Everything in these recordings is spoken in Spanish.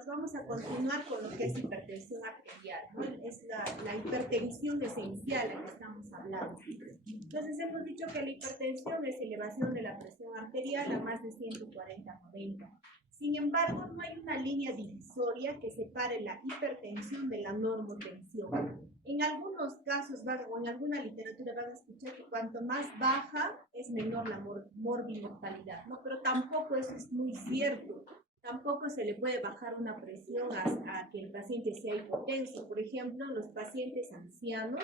chicos, vamos a continuar con lo que es hipertensión arterial, ¿no? Es la hipertensión esencial de la que estamos hablando. Entonces, hemos dicho que la hipertensión es elevación de la presión arterial a más de 140/90. Sin embargo, no hay una línea divisoria que separe la hipertensión de la normotensión. En algunos casos, o en alguna literatura van a escuchar que cuanto más baja es menor la morbimortalidad, ¿no? Pero tampoco eso es muy cierto. Tampoco se le puede bajar una presión a que el paciente sea hipotenso. Por ejemplo, los pacientes ancianos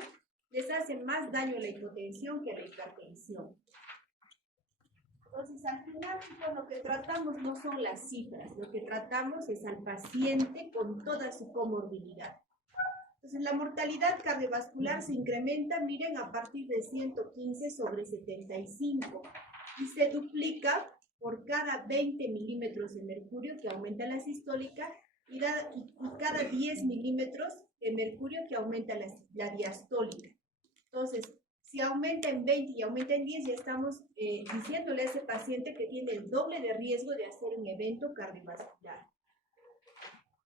les hace más daño la hipotensión que la hipertensión. Entonces, al final, lo que tratamos no son las cifras, lo que tratamos es al paciente con toda su comorbilidad. Entonces, la mortalidad cardiovascular se incrementa, miren, a partir de 115/75 y se duplica por cada 20 milímetros de mercurio que aumenta la sistólica y cada 10 milímetros de mercurio que aumenta la diastólica. Entonces, si aumenta en 20 y aumenta en 10, ya estamos diciéndole a ese paciente que tiene el doble de riesgo de hacer un evento cardiovascular.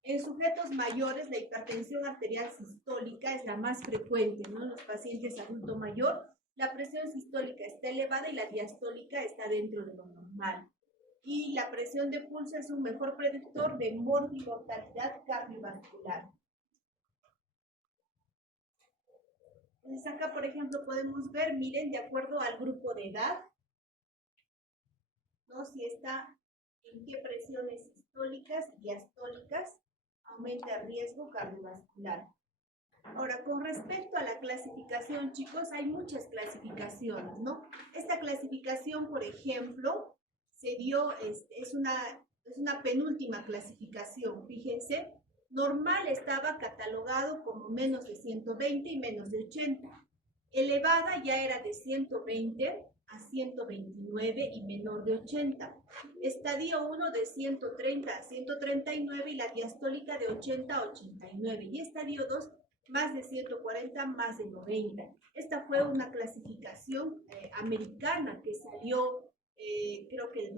En sujetos mayores, la hipertensión arterial sistólica es la más frecuente, ¿no? En los pacientes adulto mayor, la presión sistólica está elevada y la diastólica está dentro de lo normal. Y la presión de pulso es un mejor predictor de mortalidad cardiovascular. Entonces acá, por ejemplo, podemos ver, miren, de acuerdo al grupo de edad, ¿no? Si está en qué presiones sistólicas y diastólicas aumenta el riesgo cardiovascular. Ahora, con respecto a la clasificación, chicos, hay muchas clasificaciones, ¿no? Esta clasificación, por ejemplo, se dio, es una penúltima clasificación, fíjense. Normal estaba catalogado como menos de 120 y menos de 80. Elevada ya era de 120 a 129 y menor de 80. Estadio 1 de 130 a 139 y la diastólica de 80 a 89. Y estadio 2 más de 140, más de 90. Esta fue una clasificación americana que salió, creo que en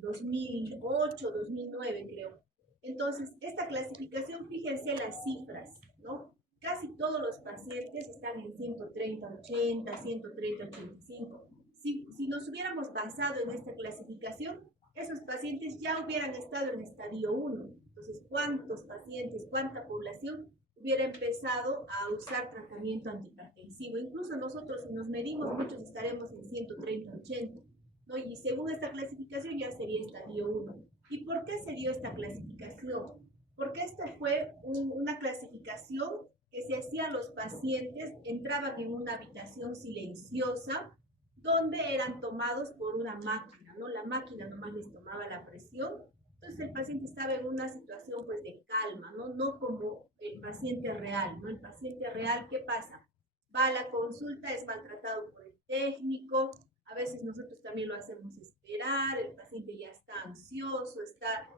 2008, 2009, creo. Entonces, esta clasificación, fíjense las cifras, ¿no? Casi todos los pacientes están en 130/80, 130/85. Si nos hubiéramos basado en esta clasificación, esos pacientes ya hubieran estado en estadio 1. Entonces, ¿cuántos pacientes, cuánta población hubiera empezado a usar tratamiento antihipertensivo? Incluso nosotros, si nos medimos, muchos estaremos en 130/80, ¿no? Y según esta clasificación ya sería estadio 1. ¿Y por qué se dio esta clasificación? Porque esta fue una clasificación que se hacía a los pacientes, entraban en una habitación silenciosa donde eran tomados por una máquina, ¿no? La máquina nomás les tomaba la presión. Entonces el paciente estaba en una situación pues de calma, ¿no? No como el paciente real, ¿no? El paciente real, ¿qué pasa? Va a la consulta, es maltratado por el técnico, a veces nosotros también lo hacemos esperar, el paciente ya está ansioso, está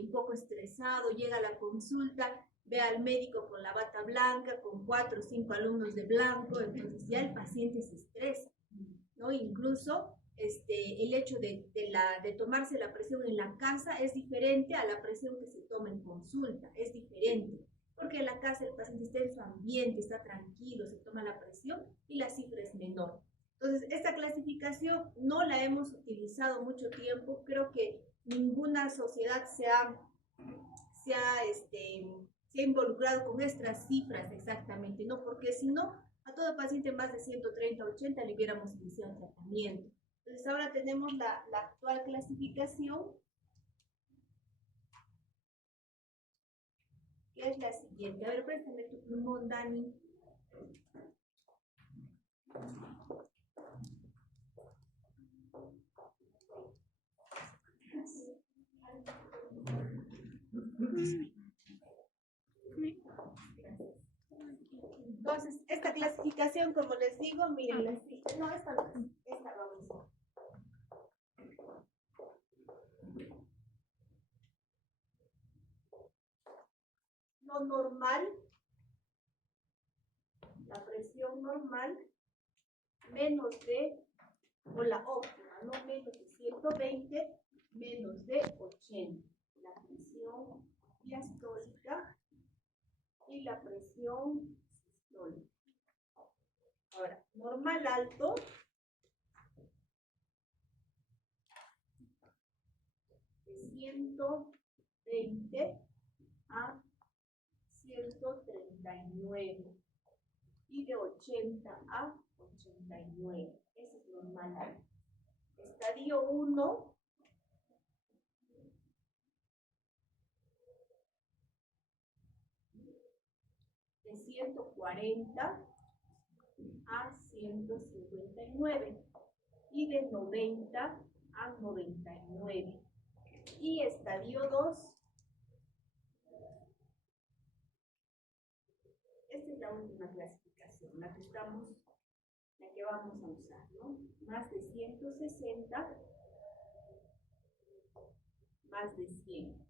un poco estresado, llega a la consulta, ve al médico con la bata blanca, con 4 o 5 alumnos de blanco, entonces ya el paciente se estresa, ¿no? Incluso el hecho de tomarse la presión en la casa es diferente a la presión que se toma en consulta, es diferente, porque en la casa el paciente está en su ambiente, está tranquilo, se toma la presión y la cifra es menor. Entonces, esta clasificación no la hemos utilizado mucho tiempo, creo que ninguna sociedad se ha involucrado con estas cifras exactamente, ¿no? Porque si no, a todo paciente más de 130/80 le hubiéramos iniciado el tratamiento. Entonces, ahora tenemos la actual clasificación, que es la siguiente. A ver, préstame tu plumón, Dani. Entonces, esta clasificación, como les digo, miren, no, esta no, esta vamos a ver. Lo normal, la presión normal, menos de, o la óptima, no menos de 120, menos de 80. la presión diastólica y la presión sistólica. Ahora, normal alto de 120 a 139 y de 80 a 89. Ese es normal alto. Estadio 1 de 140 a 159 y de 90 a 99. Y estadio 2, esta es la última clasificación, la que vamos a usar, ¿no? Más de 160, más de 100.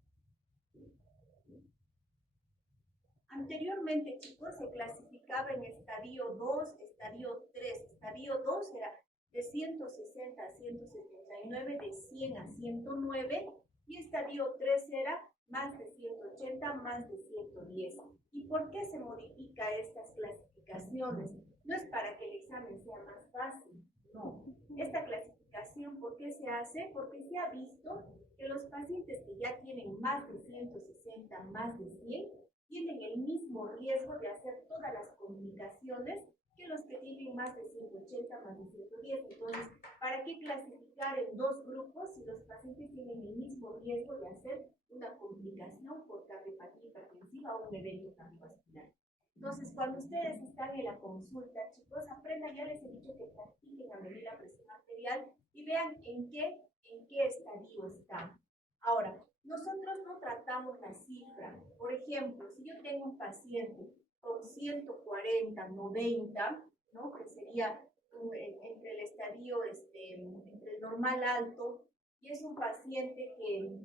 Anteriormente, chicos, se clasificaba en estadio 2, estadio 3. Estadio 2 era de 160 a 179, de 100 a 109, y estadio 3 era más de 180, más de 110. ¿Y por qué se modifica estas clasificaciones? No es para que el examen sea más fácil, no. Esta clasificación, ¿por qué se hace? Porque se ha visto que los pacientes que ya tienen más de 160, más de 100, tienen el mismo riesgo de hacer todas las complicaciones que los que tienen más de 180, más de 110. Entonces, ¿para qué clasificar en dos grupos si los pacientes tienen el mismo riesgo de hacer una complicación por cardiopatía hipertensiva o un evento cardiovascular? Entonces, cuando ustedes están en la consulta, chicos, aprendan, ya les he dicho que practiquen a medir la presión arterial y vean en qué estadio están. Ahora, nosotros no tratamos la cifra. Por ejemplo, si yo tengo un paciente con 140, 90, ¿no? Que sería entre el estadio, entre el normal alto, y es un paciente que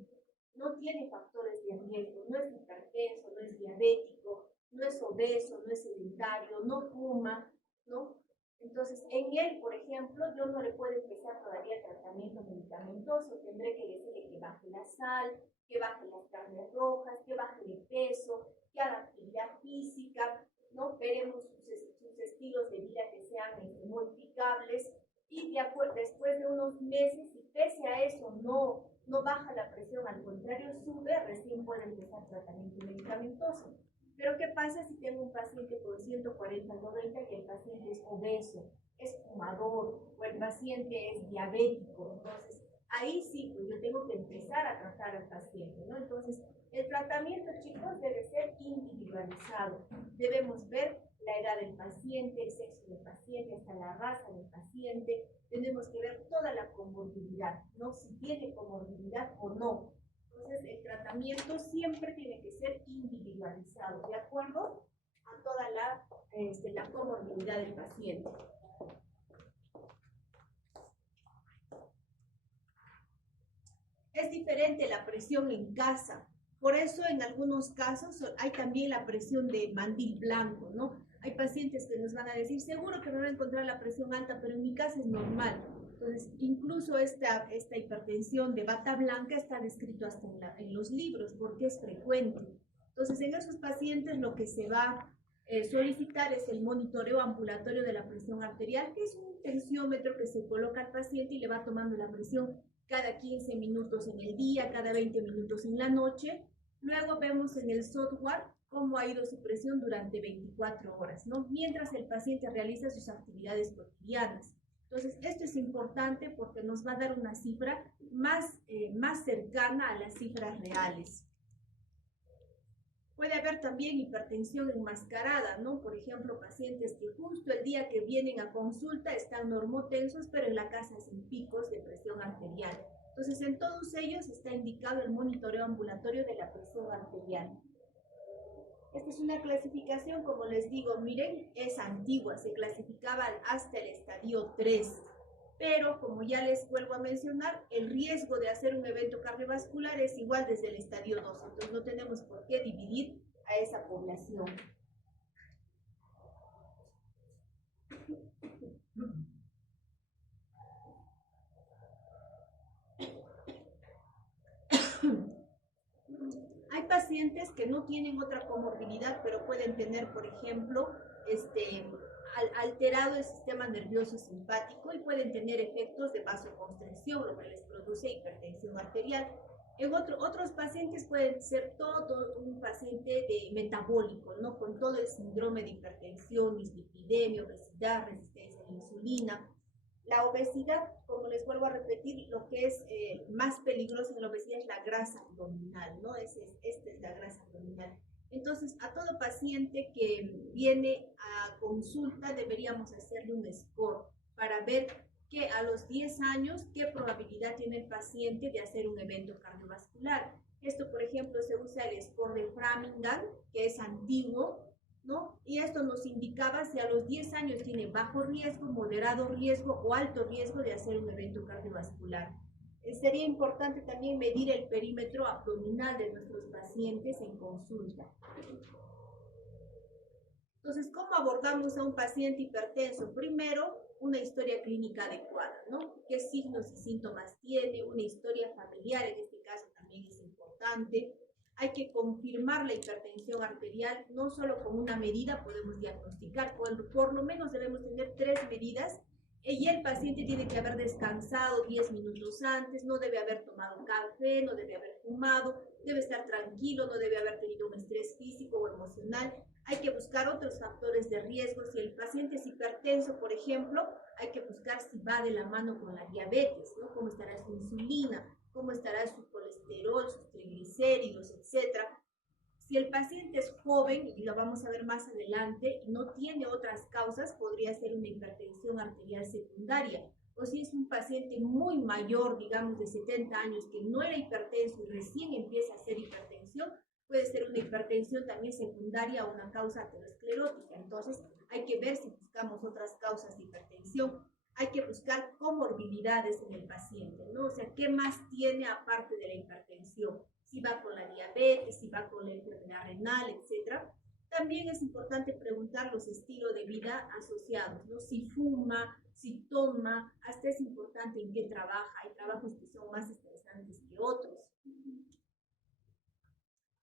no tiene factores de riesgo, no es hipertenso, no es diabético, no es obeso, no es sedentario, no fuma, ¿no? Entonces, en él, por ejemplo, yo no le puedo empezar todavía tratamiento medicamentoso, tendré que decirle que baje la sal, que baje las carnes rojas, que baje de peso, que haga actividad física, ¿no? Veremos sus estilos de vida que sean modificables, y después de unos meses, si pese a eso no baja la presión, al contrario sube, recién puede empezar tratamiento medicamentoso. Pero ¿qué pasa si tengo un paciente con 140, 90 y el paciente es obeso, es fumador o el paciente es diabético? Entonces, ahí sí, pues yo tengo que empezar a tratar al paciente, ¿no? Entonces, el tratamiento, chicos, debe ser individualizado. Debemos ver la edad del paciente, el sexo del paciente, hasta la raza del paciente. Tenemos que ver toda la comorbilidad, ¿no? Si tiene comorbilidad o no. Entonces, el tratamiento siempre tiene que ser individualizado, de acuerdo a toda la comorbilidad del paciente. Es diferente la presión en casa. Por eso, en algunos casos, hay también la presión de mandil blanco, ¿no? Hay pacientes que nos van a decir, seguro que me van a encontrar la presión alta, pero en mi casa es normal. Entonces, incluso esta hipertensión de bata blanca está descrito hasta en los libros, porque es frecuente. Entonces, en esos pacientes lo que se va a solicitar es el monitoreo ambulatorio de la presión arterial, que es un tensiómetro que se coloca al paciente y le va tomando la presión cada 15 minutos en el día, cada 20 minutos en la noche. Luego vemos en el software cómo ha ido su presión durante 24 horas, ¿no? Mientras el paciente realiza sus actividades cotidianas. Entonces, esto es importante porque nos va a dar una cifra más cercana a las cifras reales. Puede haber también hipertensión enmascarada, ¿no? Por ejemplo, pacientes que justo el día que vienen a consulta están normotensos, pero en la casa hacen picos de presión arterial. Entonces, en todos ellos está indicado el monitoreo ambulatorio de la presión arterial. Esta es una clasificación, como les digo, miren, es antigua, se clasificaba hasta el estadio 3. Pero, como ya les vuelvo a mencionar, el riesgo de hacer un evento cardiovascular es igual desde el estadio 2. Entonces, no tenemos por qué dividir a esa población. pacientes que no tienen otra comorbilidad, pero pueden tener, por ejemplo, alterado el sistema nervioso simpático y pueden tener efectos de vasoconstricción, lo que les produce hipertensión arterial. En otros pacientes pueden ser todo un paciente metabólico, ¿no? Con todo el síndrome de hipertensión, dislipidemia, obesidad, resistencia a la insulina. La obesidad, como les vuelvo a repetir, lo que es más peligroso en la obesidad es la grasa abdominal, ¿no? Esta es la grasa abdominal. Entonces, a todo paciente que viene a consulta deberíamos hacerle un score para ver que a los 10 años, qué probabilidad tiene el paciente de hacer un evento cardiovascular. Esto, por ejemplo, se usa el score de Framingham, que es antiguo, ¿no? Y esto nos indicaba si a los 10 años tiene bajo riesgo, moderado riesgo o alto riesgo de hacer un evento cardiovascular. Sería importante también medir el perímetro abdominal de nuestros pacientes en consulta. Entonces, ¿cómo abordamos a un paciente hipertenso? Primero, una historia clínica adecuada, ¿no? ¿Qué signos y síntomas tiene? Una historia familiar, en este caso también es importante. Hay que confirmar la hipertensión arterial, no solo con una medida podemos diagnosticar, por lo menos debemos tener 3 medidas y el paciente tiene que haber descansado 10 minutos antes, no debe haber tomado café, no debe haber fumado, debe estar tranquilo, no debe haber tenido un estrés físico o emocional. Hay que buscar otros factores de riesgo. Si el paciente es hipertenso, por ejemplo, hay que buscar si va de la mano con la diabetes, ¿no? Cómo estará su insulina, cómo estará su colesterol, sus triglicéridos, etc. Si el paciente es joven, y lo vamos a ver más adelante, y no tiene otras causas, podría ser una hipertensión arterial secundaria. O si es un paciente muy mayor, digamos de 70 años, que no era hipertenso y recién empieza a hacer hipertensión, puede ser una hipertensión también secundaria o una causa aterosclerótica. Entonces, hay que ver si buscamos otras causas de hipertensión. Hay que buscar comorbilidades en el paciente, ¿no? O sea, ¿qué más tiene aparte de la hipertensión? Si va con la diabetes, si va con la enfermedad renal, etc. También es importante preguntar los estilos de vida asociados, ¿no? Si fuma, si toma, hasta es importante en qué trabaja. Hay trabajos que son más estresantes que otros.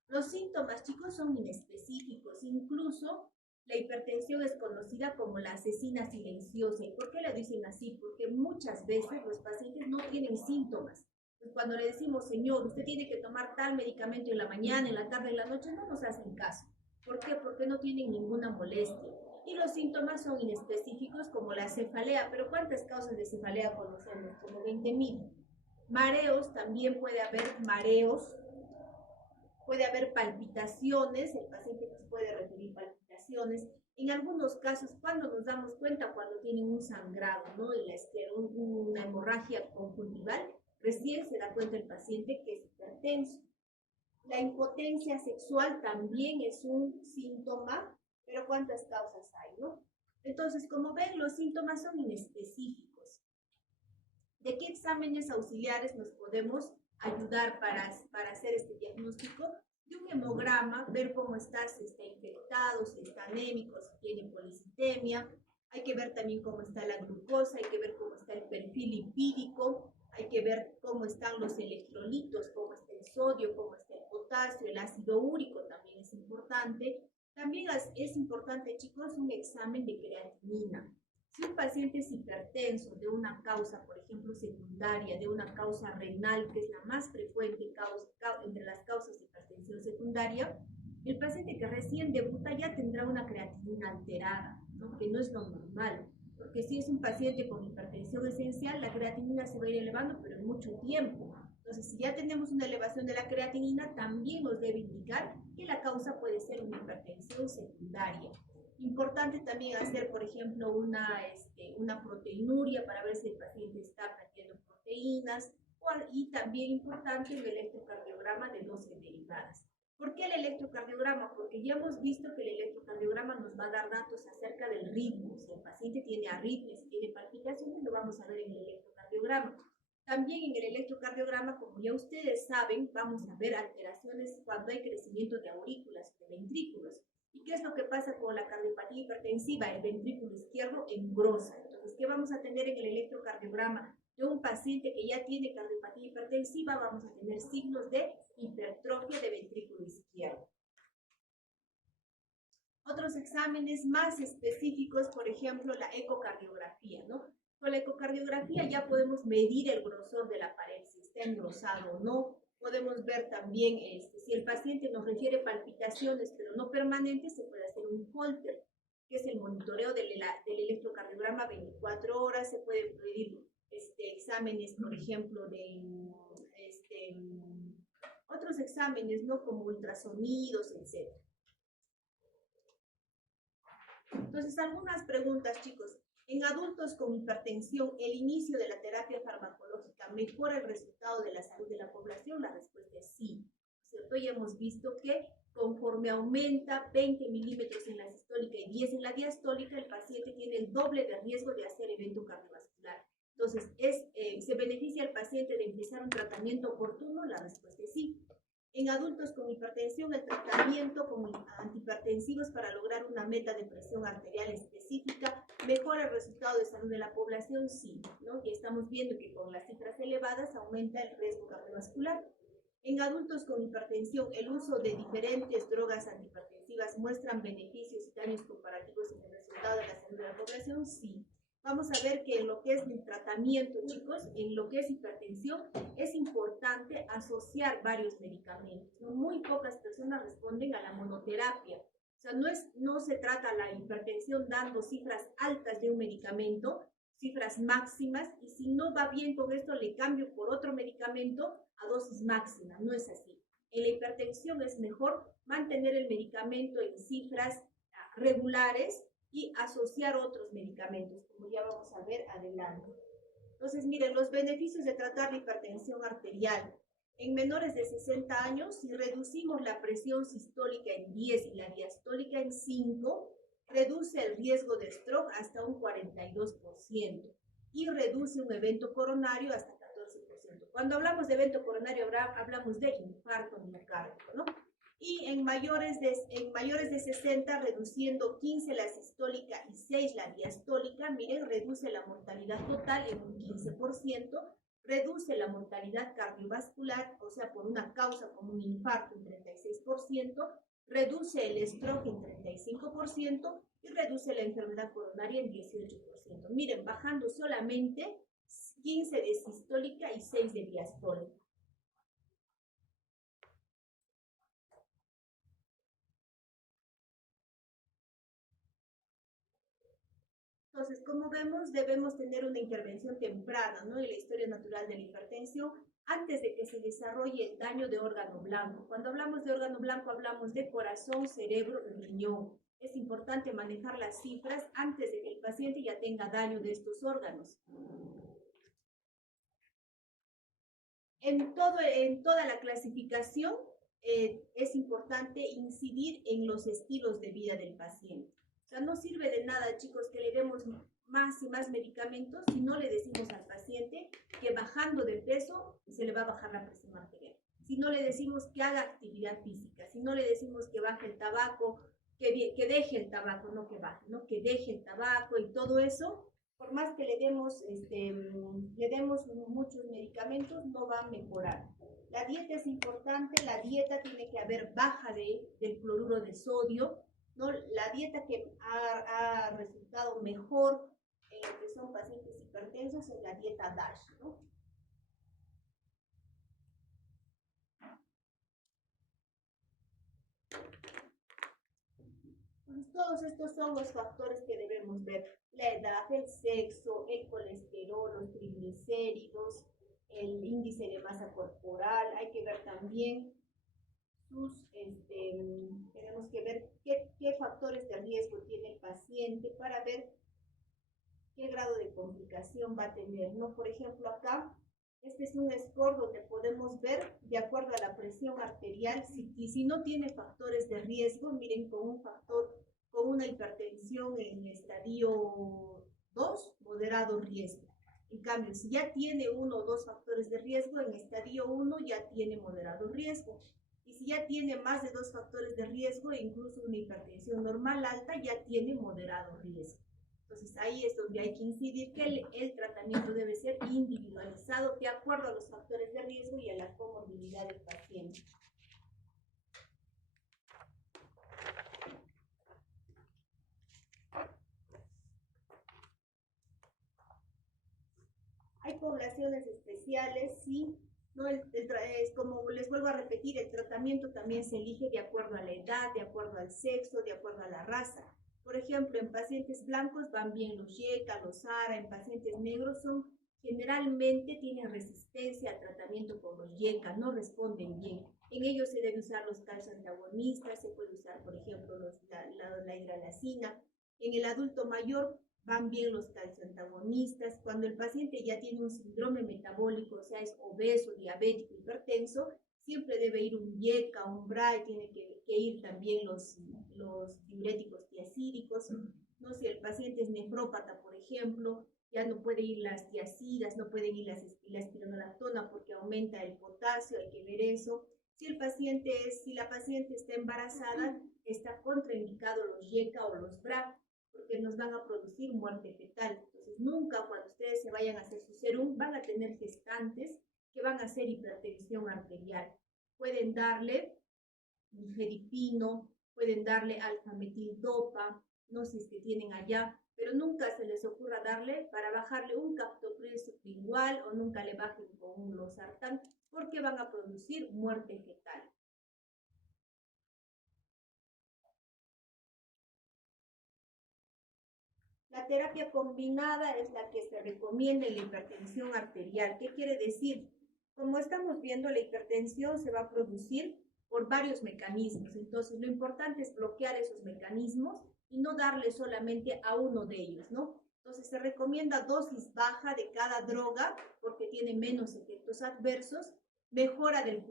Los síntomas, chicos, son inespecíficos. Incluso la hipertensión es conocida como la asesina silenciosa. ¿Y por qué le dicen así? Porque muchas veces los pacientes no tienen síntomas. Pues cuando le decimos, señor, usted tiene que tomar tal medicamento en la mañana, en la tarde, en la noche, no nos hacen caso. ¿Por qué? Porque no tienen ninguna molestia. Y los síntomas son inespecíficos como la cefalea. ¿Pero cuántas causas de cefalea conocemos? Como 20.000. Mareos, también puede haber mareos. Puede haber palpitaciones, el paciente nos puede referir palpitaciones. En algunos casos, cuando nos damos cuenta, cuando tienen un sangrado, ¿no? Una hemorragia conjuntival, recién se da cuenta el paciente que es hipertenso. La impotencia sexual también es un síntoma, pero ¿cuántas causas hay, no? Entonces, como ven, los síntomas son inespecíficos. ¿De qué exámenes auxiliares nos podemos ayudar para hacer este diagnóstico? De un hemograma, ver cómo está, si está infectado, si está anémico, si tiene policitemia. Hay que ver también cómo está la glucosa, hay que ver cómo está el perfil lipídico, hay que ver cómo están los electrolitos, cómo está el sodio, cómo está el potasio, el ácido úrico también es importante. También es importante, chicos, un examen de creatinina. Si un paciente es hipertenso de una causa, por ejemplo, secundaria, de una causa renal, que es la más frecuente entre las causas de hipertensión secundaria, el paciente que recién debuta ya tendrá una creatinina alterada, ¿no? Que no es lo normal. Porque si es un paciente con hipertensión esencial, la creatinina se va a ir elevando, pero en mucho tiempo. Entonces, si ya tenemos una elevación de la creatinina, también nos debe indicar que la causa puede ser una hipertensión secundaria. Importante también hacer, por ejemplo, una proteinuria para ver si el paciente está perdiendo proteínas, y también importante el electrocardiograma de dosis derivadas. ¿Por qué el electrocardiograma? Porque ya hemos visto que el electrocardiograma nos va a dar datos acerca del ritmo. Si el paciente tiene arritmias, si tiene palpitaciones, lo vamos a ver en el electrocardiograma. También en el electrocardiograma, como ya ustedes saben, vamos a ver alteraciones cuando hay crecimiento de aurículas y de ventrículos. ¿Y qué es lo que pasa con la cardiopatía hipertensiva? El ventrículo izquierdo engrosa. Entonces, ¿qué vamos a tener en el electrocardiograma? De un paciente que ya tiene cardiopatía hipertensiva, vamos a tener signos de hipertrofia de ventrículo izquierdo. Otros exámenes más específicos, por ejemplo, la ecocardiografía, ¿no? Con la ecocardiografía ya podemos medir el grosor de la pared, si está engrosado o no. Podemos ver también si el paciente nos refiere palpitaciones, pero no permanentes, se puede hacer un Holter, que es el monitoreo del electrocardiograma 24 horas. Se pueden pedir exámenes, por ejemplo, de otros exámenes, ¿no? Como ultrasonidos, etc. Entonces, algunas preguntas, chicos. En adultos con hipertensión, ¿el inicio de la terapia farmacológica mejora el resultado de la salud de la población? La respuesta es sí, ¿cierto? Ya hemos visto que conforme aumenta 20 milímetros en la sistólica y 10 en la diastólica, el paciente tiene el doble de riesgo de hacer evento cardiovascular. Entonces, ¿se beneficia el paciente de empezar un tratamiento oportuno? La respuesta es sí. En adultos con hipertensión, el tratamiento con antihipertensivos para lograr una meta de presión arterial específica mejora el resultado de salud de la población, sí, ¿no? Y estamos viendo que con las cifras elevadas aumenta el riesgo cardiovascular. En adultos con hipertensión, el uso de diferentes drogas antihipertensivas muestran beneficios y daños comparativos en el resultado de la salud de la población, sí. Vamos a ver que en lo que es el tratamiento, chicos, en lo que es hipertensión, es importante asociar varios medicamentos. Muy pocas personas responden a la monoterapia. O sea, no se trata la hipertensión dando cifras altas de un medicamento, cifras máximas, y si no va bien con esto, le cambio por otro medicamento a dosis máxima. No es así. En la hipertensión es mejor mantener el medicamento en cifras regulares y asociar otros medicamentos, como ya vamos a ver adelante. Entonces, miren, los beneficios de tratar la hipertensión arterial. En menores de 60 años, si reducimos la presión sistólica en 10 y la diastólica en 5, reduce el riesgo de stroke hasta un 42% y reduce un evento coronario hasta 14%. Cuando hablamos de evento coronario, hablamos de infarto miocárdico, ¿no? Y en mayores de 60, reduciendo 15 la sistólica y 6 la diastólica, miren, reduce la mortalidad total en un 15%, reduce la mortalidad cardiovascular, o sea, por una causa como un infarto en 36%, reduce el stroke en 35% y reduce la enfermedad coronaria en 18%. Miren, bajando solamente 15 de sistólica y 6 de diastólica. Entonces, como vemos, debemos tener una intervención temprana, ¿no? En la historia natural de la hipertensión, antes de que se desarrolle el daño de órgano blanco. Cuando hablamos de órgano blanco, hablamos de corazón, cerebro y riñón. Es importante manejar las cifras antes de que el paciente ya tenga daño de estos órganos. En toda la clasificación, es importante incidir en los estilos de vida del paciente. O sea, no sirve de nada, chicos, que le demos más y más medicamentos si no le decimos al paciente que bajando de peso se le va a bajar la presión arterial. Si no le decimos que haga actividad física, si no le decimos que baje el tabaco, que deje el tabaco, no que baje, ¿no? Que deje el tabaco y todo eso, por más que le demos muchos medicamentos, no va a mejorar. La dieta es importante, la dieta tiene que haber baja del cloruro de sodio, ¿no? La dieta que ha resultado mejor en lo que son pacientes hipertensos es la dieta DASH, ¿no? Pues todos estos son los factores que debemos ver: la edad, el sexo, el colesterol, los triglicéridos, el índice de masa corporal. Hay que ver también tenemos que ver qué factores de riesgo tiene el paciente para ver qué grado de complicación va a tener, ¿no? Por ejemplo, acá, este es un score donde podemos ver, de acuerdo a la presión arterial, si no tiene factores de riesgo. Miren, con una hipertensión en estadio 2, moderado riesgo. En cambio, si ya tiene 1 o 2 factores de riesgo, en estadio 1 ya tiene moderado riesgo. Y si ya tiene más de 2 factores de riesgo, incluso una hipertensión normal alta, ya tiene moderado riesgo. Entonces, ahí es donde hay que incidir que el tratamiento debe ser individualizado de acuerdo a los factores de riesgo y a la comorbilidad del paciente. sí, ¿no? Es como les vuelvo a repetir, el tratamiento también se elige de acuerdo a la edad, de acuerdo al sexo, de acuerdo a la raza. Por ejemplo, en pacientes blancos van bien los YECA, los ARA, en pacientes negros generalmente tienen resistencia al tratamiento con los YECA, no responden bien. En ellos se debe usar los calcioantagonistas, se puede usar, por ejemplo, la hidralazina. En el adulto mayor van bien los calcioantagonistas. Cuando el paciente ya tiene un síndrome metabólico, o sea, es obeso, diabético, hipertenso, siempre debe ir un YECA, un BRA, y tiene que ir también los diuréticos tiacídicos, ¿no? Si el paciente es nefrópata, por ejemplo, ya no puede ir las tiacidas, no puede ir la espironolactona porque aumenta el potasio, hay que ver eso. Si la paciente está embarazada, está contraindicado los YECA o los BRA, porque nos van a producir muerte fetal. Entonces, nunca cuando ustedes se vayan a hacer su serum, van a tener gestantes que van a hacer hipertensión arterial. Pueden darle nifedipino, pueden darle alfametildopa, no sé si es que tienen allá, pero nunca se les ocurra darle para bajarle un captopril sublingual o nunca le bajen con un losartán, porque van a producir muerte fetal. La terapia combinada es la que se recomienda en la hipertensión arterial. ¿Qué quiere decir? Como estamos viendo, la hipertensión se va a producir por varios mecanismos. Entonces, lo importante es bloquear esos mecanismos y no darle solamente a uno de ellos, ¿no? Entonces, se recomienda dosis baja de cada droga porque tiene menos efectos adversos, mejora el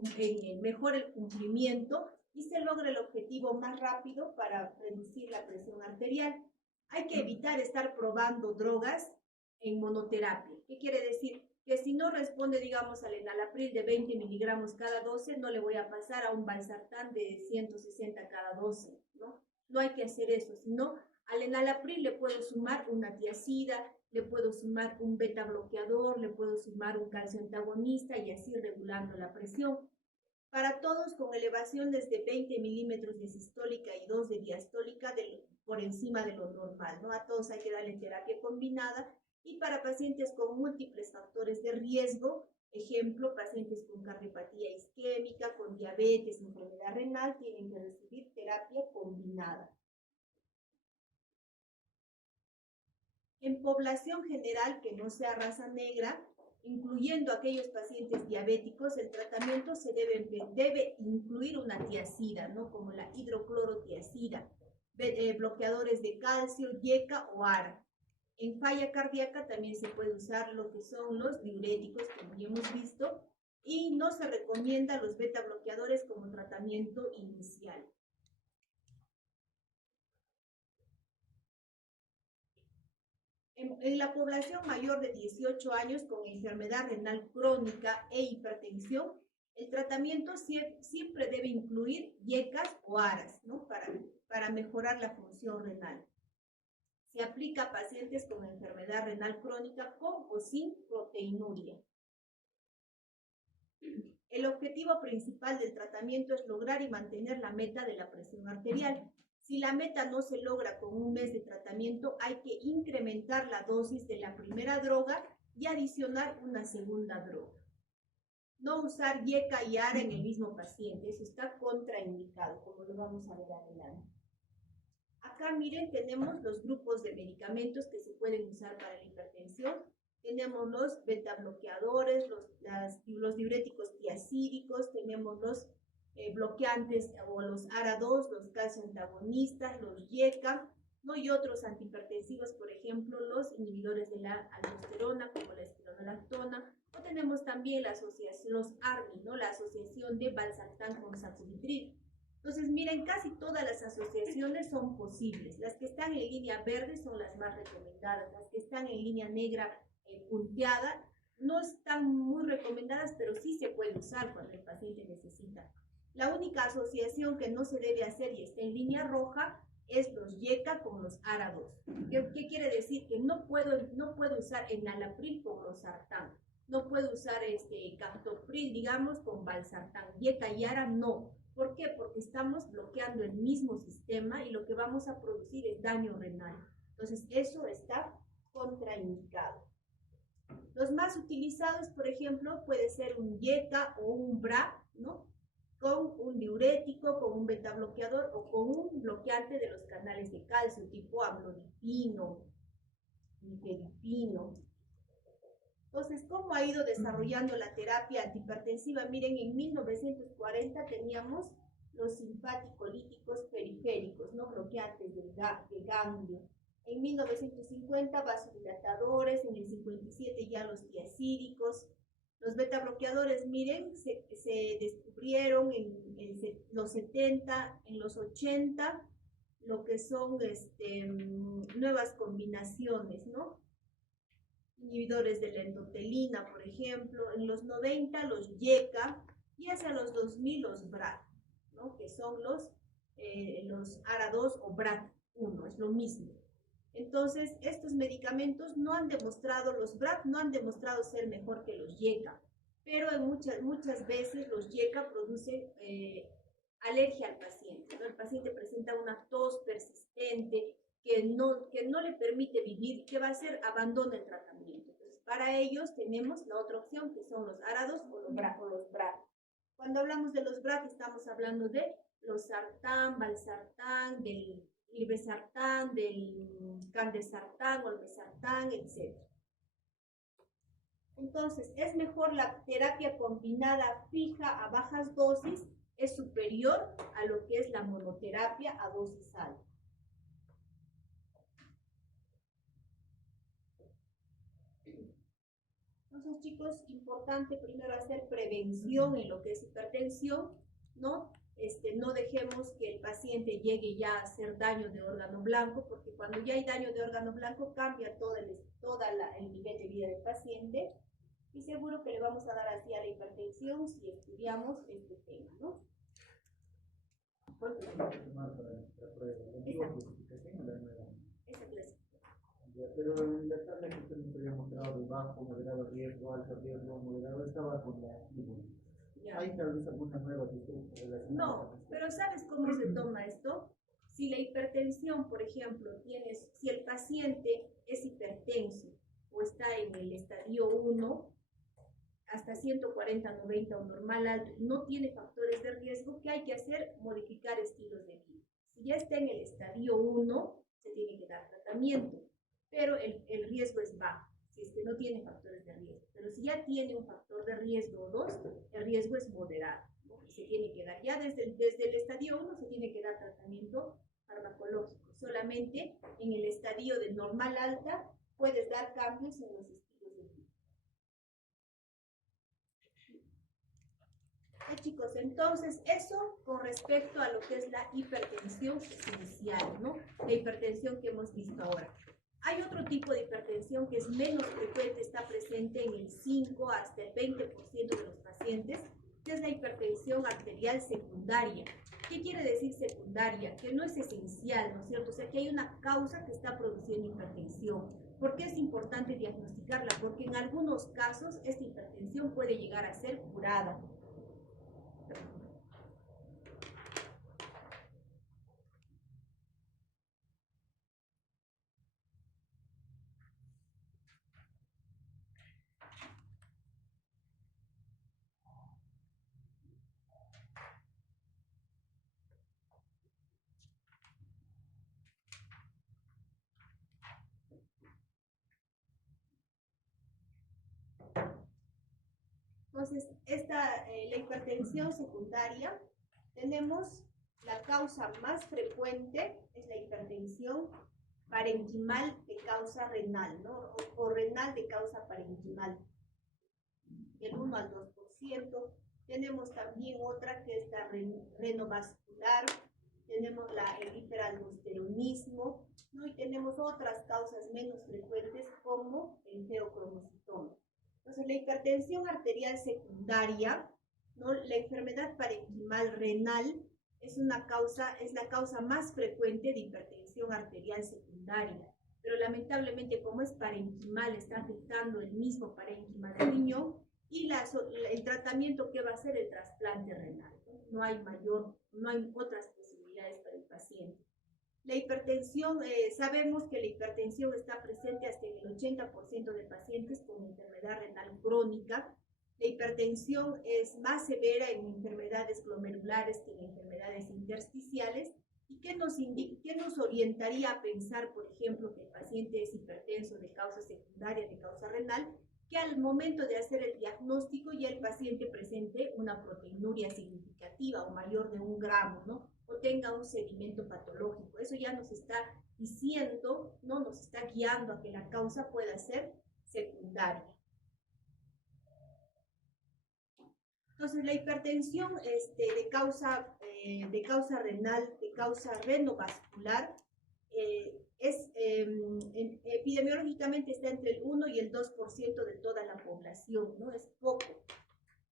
cumplimiento y se logra el objetivo más rápido para reducir la presión arterial. Hay que evitar estar probando drogas en monoterapia. ¿Qué quiere decir? Que si no responde, digamos, al enalapril de 20 miligramos cada 12, no le voy a pasar a un valsartán de 160 cada 12, ¿no? No hay que hacer eso, sino al enalapril le puedo sumar una tiacida, le puedo sumar un beta bloqueador, le puedo sumar un calcio antagonista y así regulando la presión. Para todos con elevaciones de 20 milímetros de sistólica y 2 de diastólica por encima de lo normal, ¿no? A todos hay que darle terapia combinada. Y para pacientes con múltiples factores de riesgo, ejemplo, pacientes con cardiopatía isquémica, con diabetes, enfermedad renal, tienen que recibir terapia combinada. En población general que no sea raza negra, incluyendo aquellos pacientes diabéticos, el tratamiento debe incluir una tiacida, ¿no? Como la hidroclorotiacida, bloqueadores de calcio, YECA o ARA. En falla cardíaca también se puede usar lo que son los diuréticos, como ya hemos visto, y no se recomienda los beta bloqueadores como tratamiento inicial. En la población mayor de 18 años con enfermedad renal crónica e hipertensión, el tratamiento siempre debe incluir YECAs o ARAs, ¿no? Para mejorar la función renal. Se aplica a pacientes con enfermedad renal crónica con o sin proteinuria. El objetivo principal del tratamiento es lograr y mantener la meta de la presión arterial. Si la meta no se logra con un mes de tratamiento, hay que incrementar la dosis de la primera droga y adicionar una segunda droga. No usar YECA y ARA en el mismo paciente, eso está contraindicado, como lo vamos a ver adelante. Acá miren, tenemos los grupos de medicamentos que se pueden usar para la hipertensión. Tenemos los beta bloqueadores, los diuréticos tiacídicos, tenemos los bloqueantes o los ARA2, los calcio antagonistas, los YECA, ¿no? Y otros antihipertensivos, por ejemplo, los inhibidores de la aldosterona, como la espironolactona, o tenemos también los ARNI, ¿no? La asociación de valsartán con sacubitril. Entonces, miren, casi todas las asociaciones son posibles. Las que están en línea verde son las más recomendadas. Las que están en línea negra punteada no están muy recomendadas, pero sí se puede usar cuando el paciente necesita. La única asociación que no se debe hacer y está en línea roja es los YECA con los ARA2. ¿Qué quiere decir? Que no puedo usar enalapril con losartán. No puedo usar captopril, digamos, con valsartán. YECA y ARA no. ¿Por qué? Porque estamos bloqueando el mismo sistema y lo que vamos a producir es daño renal. Entonces, eso está contraindicado. Los más utilizados, por ejemplo, puede ser un YECA o un BRA, ¿no? Con un diurético, con un betabloqueador o con un bloqueante de los canales de calcio, tipo amlodipino, nifedipino. Entonces, ¿cómo ha ido desarrollando la terapia antihipertensiva? Miren, en 1940 teníamos los simpaticolíticos periféricos, ¿no? Bloqueantes de ganglio. En 1950, vasodilatadores, en el 57 ya los tiazídicos. Los betabloqueadores, miren, se descubrieron en los 70, en los 80, lo que son nuevas combinaciones, ¿no? Inhibidores de la endotelina, por ejemplo, en los 90 los YECA y hacia los 2000 los BRAT, ¿no? Que son los ARA2 o BRAT1, es lo mismo. Entonces, estos medicamentos no han demostrado, los BRAT no han demostrado ser mejor que los YECA, pero en muchas veces los YECA producen alergia al paciente, ¿no? El paciente presenta una tos persistente, que no le permite vivir, ¿qué va a hacer? Abandona el tratamiento. Entonces, para ellos tenemos la otra opción, que son los ARA2 o los BRAT. Cuando hablamos de los BRAT, estamos hablando de los sartán, valsartán, del irbesartán, del candesartán, olmesartán, etc. Entonces, es mejor la terapia combinada fija a bajas dosis, es superior a lo que es la monoterapia a dosis alta. Entonces, chicos, importante primero hacer prevención en lo que es hipertensión, ¿no? No dejemos que el paciente llegue ya a hacer daño de órgano blanco, porque cuando ya hay daño de órgano blanco cambia todo el nivel de vida del paciente, y seguro que le vamos a dar así a la hipertensión si estudiamos este tema, ¿no? Esa clase. Pero en la tabla que usted nos había mostrado de bajo, moderado riesgo, alto riesgo, moderado, estaba con la activo. ¿Hay tal vez alguna nueva que usted relaciona? No, pero ¿sabes cómo se toma esto? Si la hipertensión, por ejemplo, si el paciente es hipertenso o está en el estadio 1, hasta 140/90 o normal alto, no tiene factores de riesgo, ¿qué hay que hacer? Modificar estilos de vida. Si ya está en el estadio 1, se tiene que dar tratamiento, pero el riesgo es bajo, si es que no tiene factores de riesgo. Pero si ya tiene un factor de riesgo 2, el riesgo es moderado, ¿no? Y se tiene que dar, ya desde el estadio 1 se tiene que dar tratamiento farmacológico. Solamente en el estadio de normal alta puedes dar cambios en los estilos de vida. Chicos, entonces eso con respecto a lo que es la hipertensión esencial, ¿no? La hipertensión que hemos visto ahora. Hay otro tipo de hipertensión que es menos frecuente, está presente en el 5 hasta el 20% de los pacientes, que es la hipertensión arterial secundaria. ¿Qué quiere decir secundaria? Que no es esencial, ¿no es cierto? O sea, que hay una causa que está produciendo hipertensión. ¿Por qué es importante diagnosticarla? Porque en algunos casos esta hipertensión puede llegar a ser curada. Entonces, la hipertensión secundaria, tenemos la causa más frecuente, es la hipertensión parenquimal de causa renal, ¿no? O renal de causa parenquimal, del 1 al 2%. Tenemos también otra que es la renovascular, tenemos el hiperaldosteronismo, ¿no? Y tenemos otras causas menos frecuentes como el feocromocitoma. Entonces, la hipertensión arterial secundaria, ¿no? La enfermedad parenquimal renal es la causa más frecuente de hipertensión arterial secundaria. Pero lamentablemente, como es parenquimal, está afectando el mismo parénquima del riñón y el tratamiento que va a ser el trasplante renal. No hay otras posibilidades para el paciente. La hipertensión, sabemos que la hipertensión está presente hasta en el 80% de pacientes con enfermedad renal crónica. La hipertensión es más severa en enfermedades glomerulares que en enfermedades intersticiales. ¿Y qué nos orientaría a pensar, por ejemplo, que el paciente es hipertenso de causa secundaria, de causa renal, que al momento de hacer el diagnóstico ya el paciente presente una proteinuria significativa o mayor de 1 gramo, ¿no? O tenga un sedimento patológico? Eso ya nos está diciendo, ¿no? Nos está guiando a que la causa pueda ser secundaria. Entonces, la hipertensión de causa renal, de causa renovascular, epidemiológicamente está entre el 1 y el 2% de toda la población, ¿no? Es poco.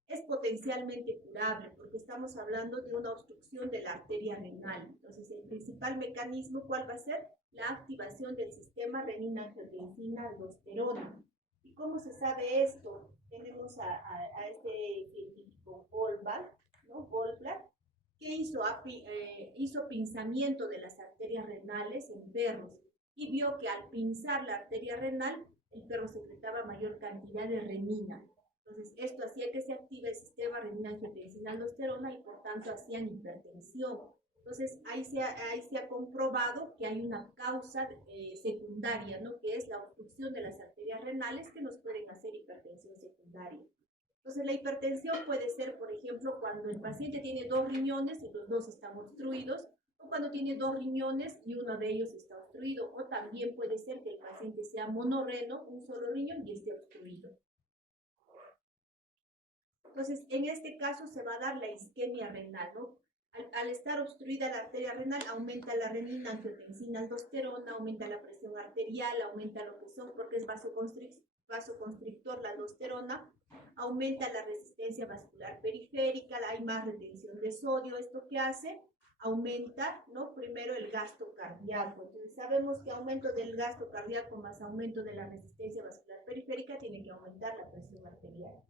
Es potencialmente curable porque estamos hablando de una obstrucción de la arteria renal. Entonces, el principal mecanismo, ¿cuál va a ser? La activación del sistema renina-angiotensina-aldosterona. ¿Y cómo se sabe esto? Tenemos a este científico Goldblatt, ¿no? Goldblatt, que hizo pinzamiento de las arterias renales en perros y vio que al pinzar la arteria renal, el perro secretaba mayor cantidad de renina. Entonces, esto hacía que se active el sistema renina-angiotensina-aldosterona y por tanto hacían hipertensión. Entonces, ahí se ha comprobado que hay una causa secundaria, ¿no? Que es la obstrucción de las arterias renales que nos pueden hacer hipertensión secundaria. Entonces, la hipertensión puede ser, por ejemplo, cuando el paciente tiene 2 riñones y los 2 están obstruidos, o cuando tiene 2 riñones y uno de ellos está obstruido, o también puede ser que el paciente sea monorreno, un solo riñón y esté obstruido. Entonces, en este caso se va a dar la isquemia renal, ¿no? Al estar obstruida la arteria renal, aumenta la renina, angiotensina, aldosterona, aumenta la presión arterial, aumenta lo que son, porque es vasoconstrictor la aldosterona, aumenta la resistencia vascular periférica, hay más retención de sodio. ¿Esto qué hace? Aumenta, ¿no? Primero el gasto cardíaco. Entonces, sabemos que aumento del gasto cardíaco más aumento de la resistencia vascular periférica tiene que aumentar la presión arterial.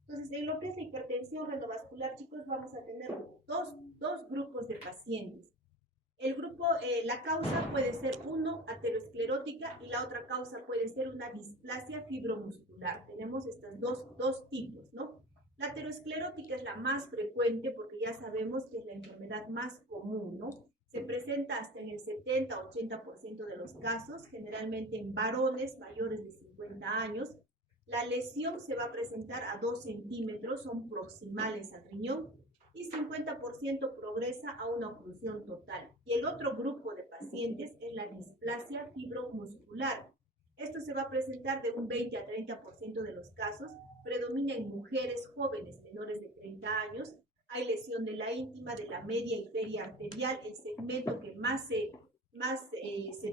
Entonces, en lo que es la hipertensión renovascular, chicos, vamos a tener dos grupos de pacientes. El grupo, la causa puede ser aterosclerótica y la otra causa puede ser una displasia fibromuscular. Tenemos estos dos tipos, ¿no? La aterosclerótica es la más frecuente porque ya sabemos que es la enfermedad más común, ¿no? Se presenta hasta en el 70-80% de los casos, generalmente en varones mayores de 50 años. La lesión se va a presentar a 2 centímetros, son proximales al riñón, y 50% progresa a una oclusión total. Y el otro grupo de pacientes es la displasia fibromuscular. Esto se va a presentar de un 20 a 30% de los casos, predomina en mujeres jóvenes menores de 30 años, hay lesión de la íntima, de la media y periarterial. El segmento que más se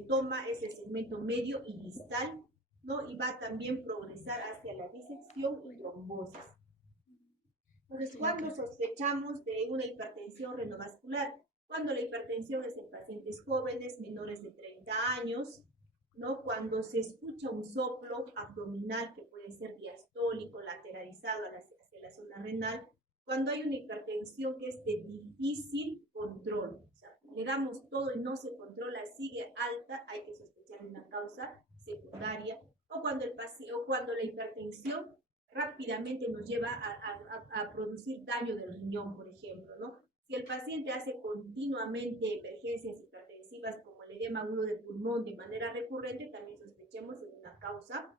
toma es el segmento medio y distal, ¿no? Y va también progresar hacia la disección y trombosis. Entonces, ¿cuándo sospechamos de una hipertensión renovascular? Cuando la hipertensión es en pacientes jóvenes, menores de 30 años, ¿no? Cuando se escucha un soplo abdominal que puede ser diastólico, lateralizado hacia la zona renal, cuando hay una hipertensión que es de difícil control, o sea, le damos todo y no se controla, sigue alta, hay que sospechar de una causa secundaria, o cuando la hipertensión rápidamente nos lleva a producir daño del riñón, por ejemplo, ¿no? Si el paciente hace continuamente emergencias hipertensivas como el edema agudo de pulmón de manera recurrente, también sospechemos de una causa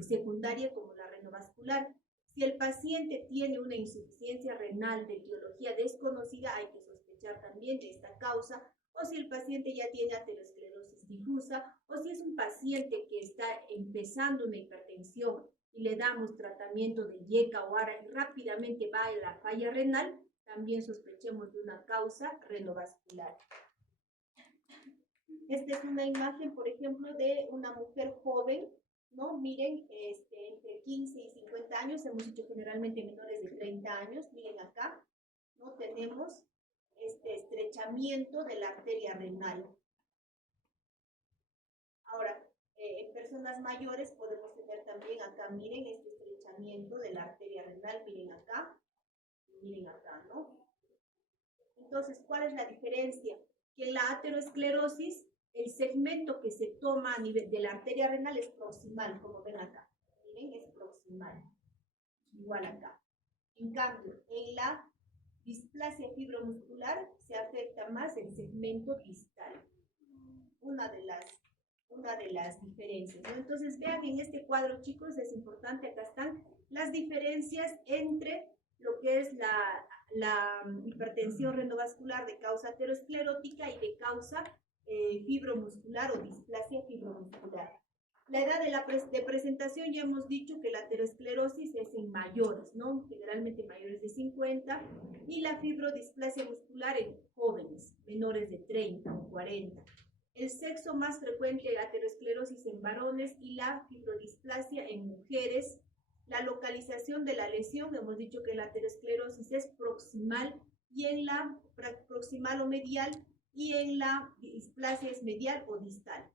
secundaria como la renovascular. Si el paciente tiene una insuficiencia renal de etiología desconocida, hay que sospechar también de esta causa, o si el paciente ya tiene aterosclerosis difusa, o si es un paciente que está empezando una hipertensión y le damos tratamiento de YECA o ARA y rápidamente va a la falla renal, también sospechemos de una causa renovascular. Esta es una imagen, por ejemplo, de una mujer joven, ¿no? Miren, entre 15 y 50 años, hemos dicho generalmente menores de 30 años, miren acá, ¿no? Tenemos este estrechamiento de la arteria renal. Ahora, en personas mayores podemos tener también acá, miren, este estrechamiento de la arteria renal, miren acá, ¿no? Entonces, ¿cuál es la diferencia? que en la aterosclerosis el segmento que se toma a nivel de la arteria renal es proximal, como ven acá. Miren, es proximal, igual acá. En cambio, en la displasia fibromuscular se afecta más el segmento distal. Una de las diferencias, ¿no? Entonces, vean en este cuadro, chicos, es importante, acá están las diferencias entre lo que es la hipertensión renovascular de causa aterosclerótica y de causa fibromuscular o displasia fibromuscular. La edad de presentación ya hemos dicho que la aterosclerosis es en mayores, ¿no? Generalmente mayores de 50, y la fibrodisplasia muscular en jóvenes, menores de 30 o 40. El sexo más frecuente de aterosclerosis en varones y la fibrodisplasia en mujeres. La localización de la lesión, hemos dicho que la aterosclerosis es proximal y en la proximal o medial, y en la displasia es medial o distal.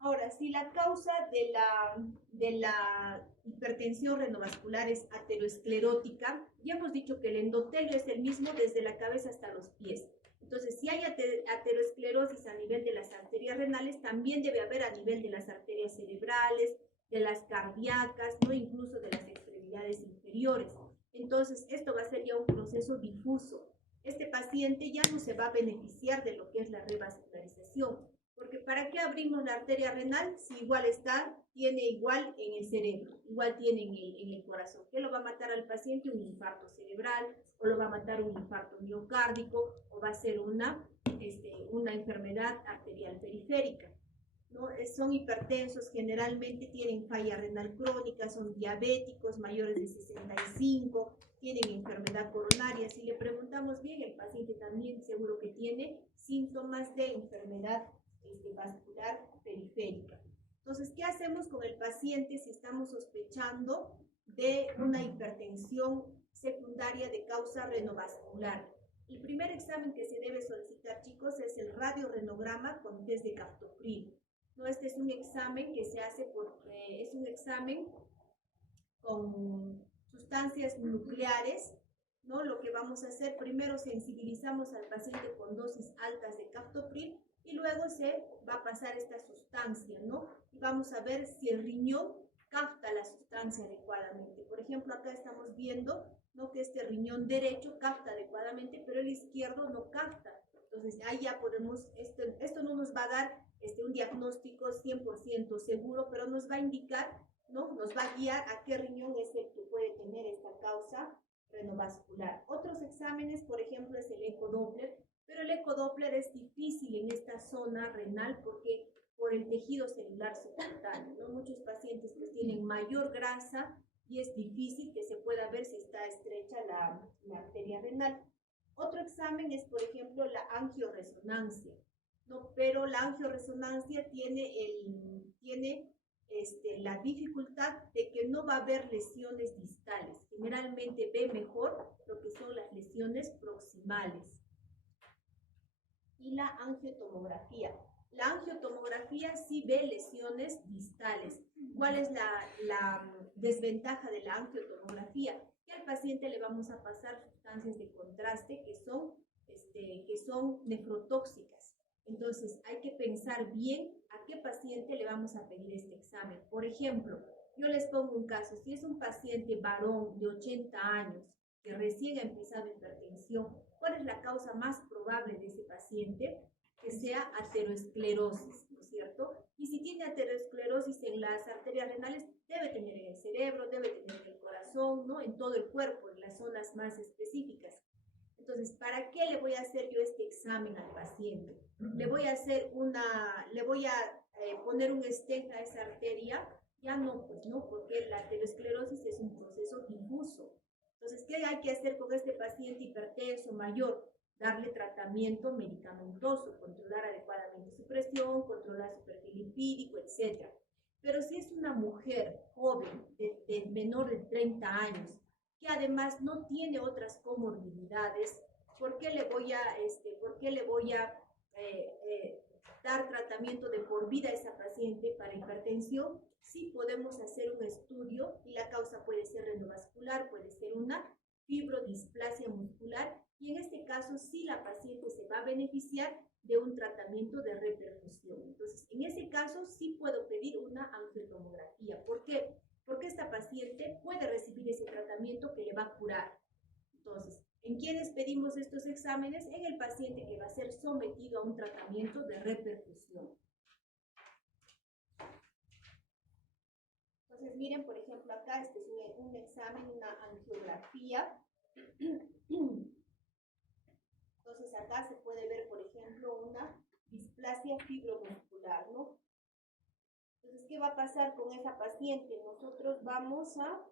Ahora, si la causa de la hipertensión renovascular es aterosclerótica, ya hemos dicho que el endotelio es el mismo desde la cabeza hasta los pies. Entonces, si hay aterosclerosis a nivel de las arterias renales, también debe haber a nivel de las arterias cerebrales, de las cardíacas, ¿no? Incluso de las extremidades inferiores. Entonces, esto va a ser ya un proceso difuso. Este paciente ya no se va a beneficiar de lo que es la revascularización. Porque ¿para qué abrimos la arteria renal si igual tiene igual en el cerebro, igual tiene en el corazón? ¿Qué lo va a matar al paciente? Un infarto cerebral, o lo va a matar un infarto miocárdico, o va a ser una enfermedad arterial periférica, ¿no? Son hipertensos, generalmente tienen falla renal crónica, son diabéticos mayores de 65, tienen enfermedad coronaria. Si le preguntamos bien, el paciente también seguro que tiene síntomas de enfermedad vascular periférica. Entonces, ¿qué hacemos con el paciente si estamos sospechando de una hipertensión secundaria de causa renovascular? El primer examen que se debe solicitar, chicos, es el radiorenograma con test de captopril. ¿No? Este es un examen que se hace es un examen con sustancias nucleares, ¿no? Lo que vamos a hacer, primero sensibilizamos al paciente con dosis altas de captopril, y luego se va a pasar esta sustancia, ¿no? Y vamos a ver si el riñón capta la sustancia adecuadamente. Por ejemplo, acá estamos viendo, ¿no?, que este riñón derecho capta adecuadamente, pero el izquierdo no capta. Entonces, ahí ya podemos, esto no nos va a dar un diagnóstico 100% seguro, pero nos va a indicar, ¿no?, nos va a guiar a qué riñón es el que puede tener esta causa renovascular. Otros exámenes, por ejemplo, es el ecodoppler, pero el ecodoppler es difícil en esta zona renal porque por el tejido celular subcutáneo, ¿no? Muchos pacientes pues tienen mayor grasa y es difícil que se pueda ver si está estrecha la arteria renal. Otro examen es, por ejemplo, la angioresonancia, ¿no? Pero la angioresonancia tiene la dificultad de que no va a haber lesiones distales. Generalmente ve mejor lo que son las lesiones proximales. Y la angiotomografía. La angiotomografía sí ve lesiones distales. ¿Cuál es la desventaja de la angiotomografía? Que al paciente le vamos a pasar sustancias de contraste que son nefrotóxicas. Entonces, hay que pensar bien a qué paciente le vamos a pedir este examen. Por ejemplo, yo les pongo un caso. Si es un paciente varón de 80 años que recién ha empezado hipertensión, ¿cuál es la causa más probable de ese paciente? Que sea aterosclerosis, ¿no es cierto? Y si tiene aterosclerosis en las arterias renales, debe tener en el cerebro, debe tener en el corazón, ¿no? En todo el cuerpo, en las zonas más específicas. Entonces, ¿para qué le voy a hacer yo este examen al paciente? Le voy a poner un stent a esa arteria. Ya no, pues no, porque la aterosclerosis es un proceso difuso. Entonces, ¿qué hay que hacer con este paciente hipertenso mayor? Darle tratamiento medicamentoso, controlar adecuadamente su presión, controlar su perfil lipídico, etc. Pero si es una mujer joven, de menor de 30 años, que además no tiene otras comorbilidades, ¿por qué le voy a dar tratamiento de por vida a esa paciente para hipertensión, sí podemos hacer un estudio y la causa puede ser renovascular, puede ser una fibrodisplasia muscular, y en este caso sí la paciente se va a beneficiar de un tratamiento de reperfusión. Entonces, en ese caso sí puedo pedir una angiotomografía. ¿Por qué? Porque esta paciente puede recibir ese tratamiento que le va a curar. Entonces, ¿en quiénes pedimos estos exámenes? En el paciente que va a ser sometido a un tratamiento de reperfusión. Entonces, miren, por ejemplo, acá este es un examen, una angiografía. Entonces, acá se puede ver, por ejemplo, una displasia fibromuscular, ¿no? Entonces, ¿qué va a pasar con esa paciente? Nosotros vamos a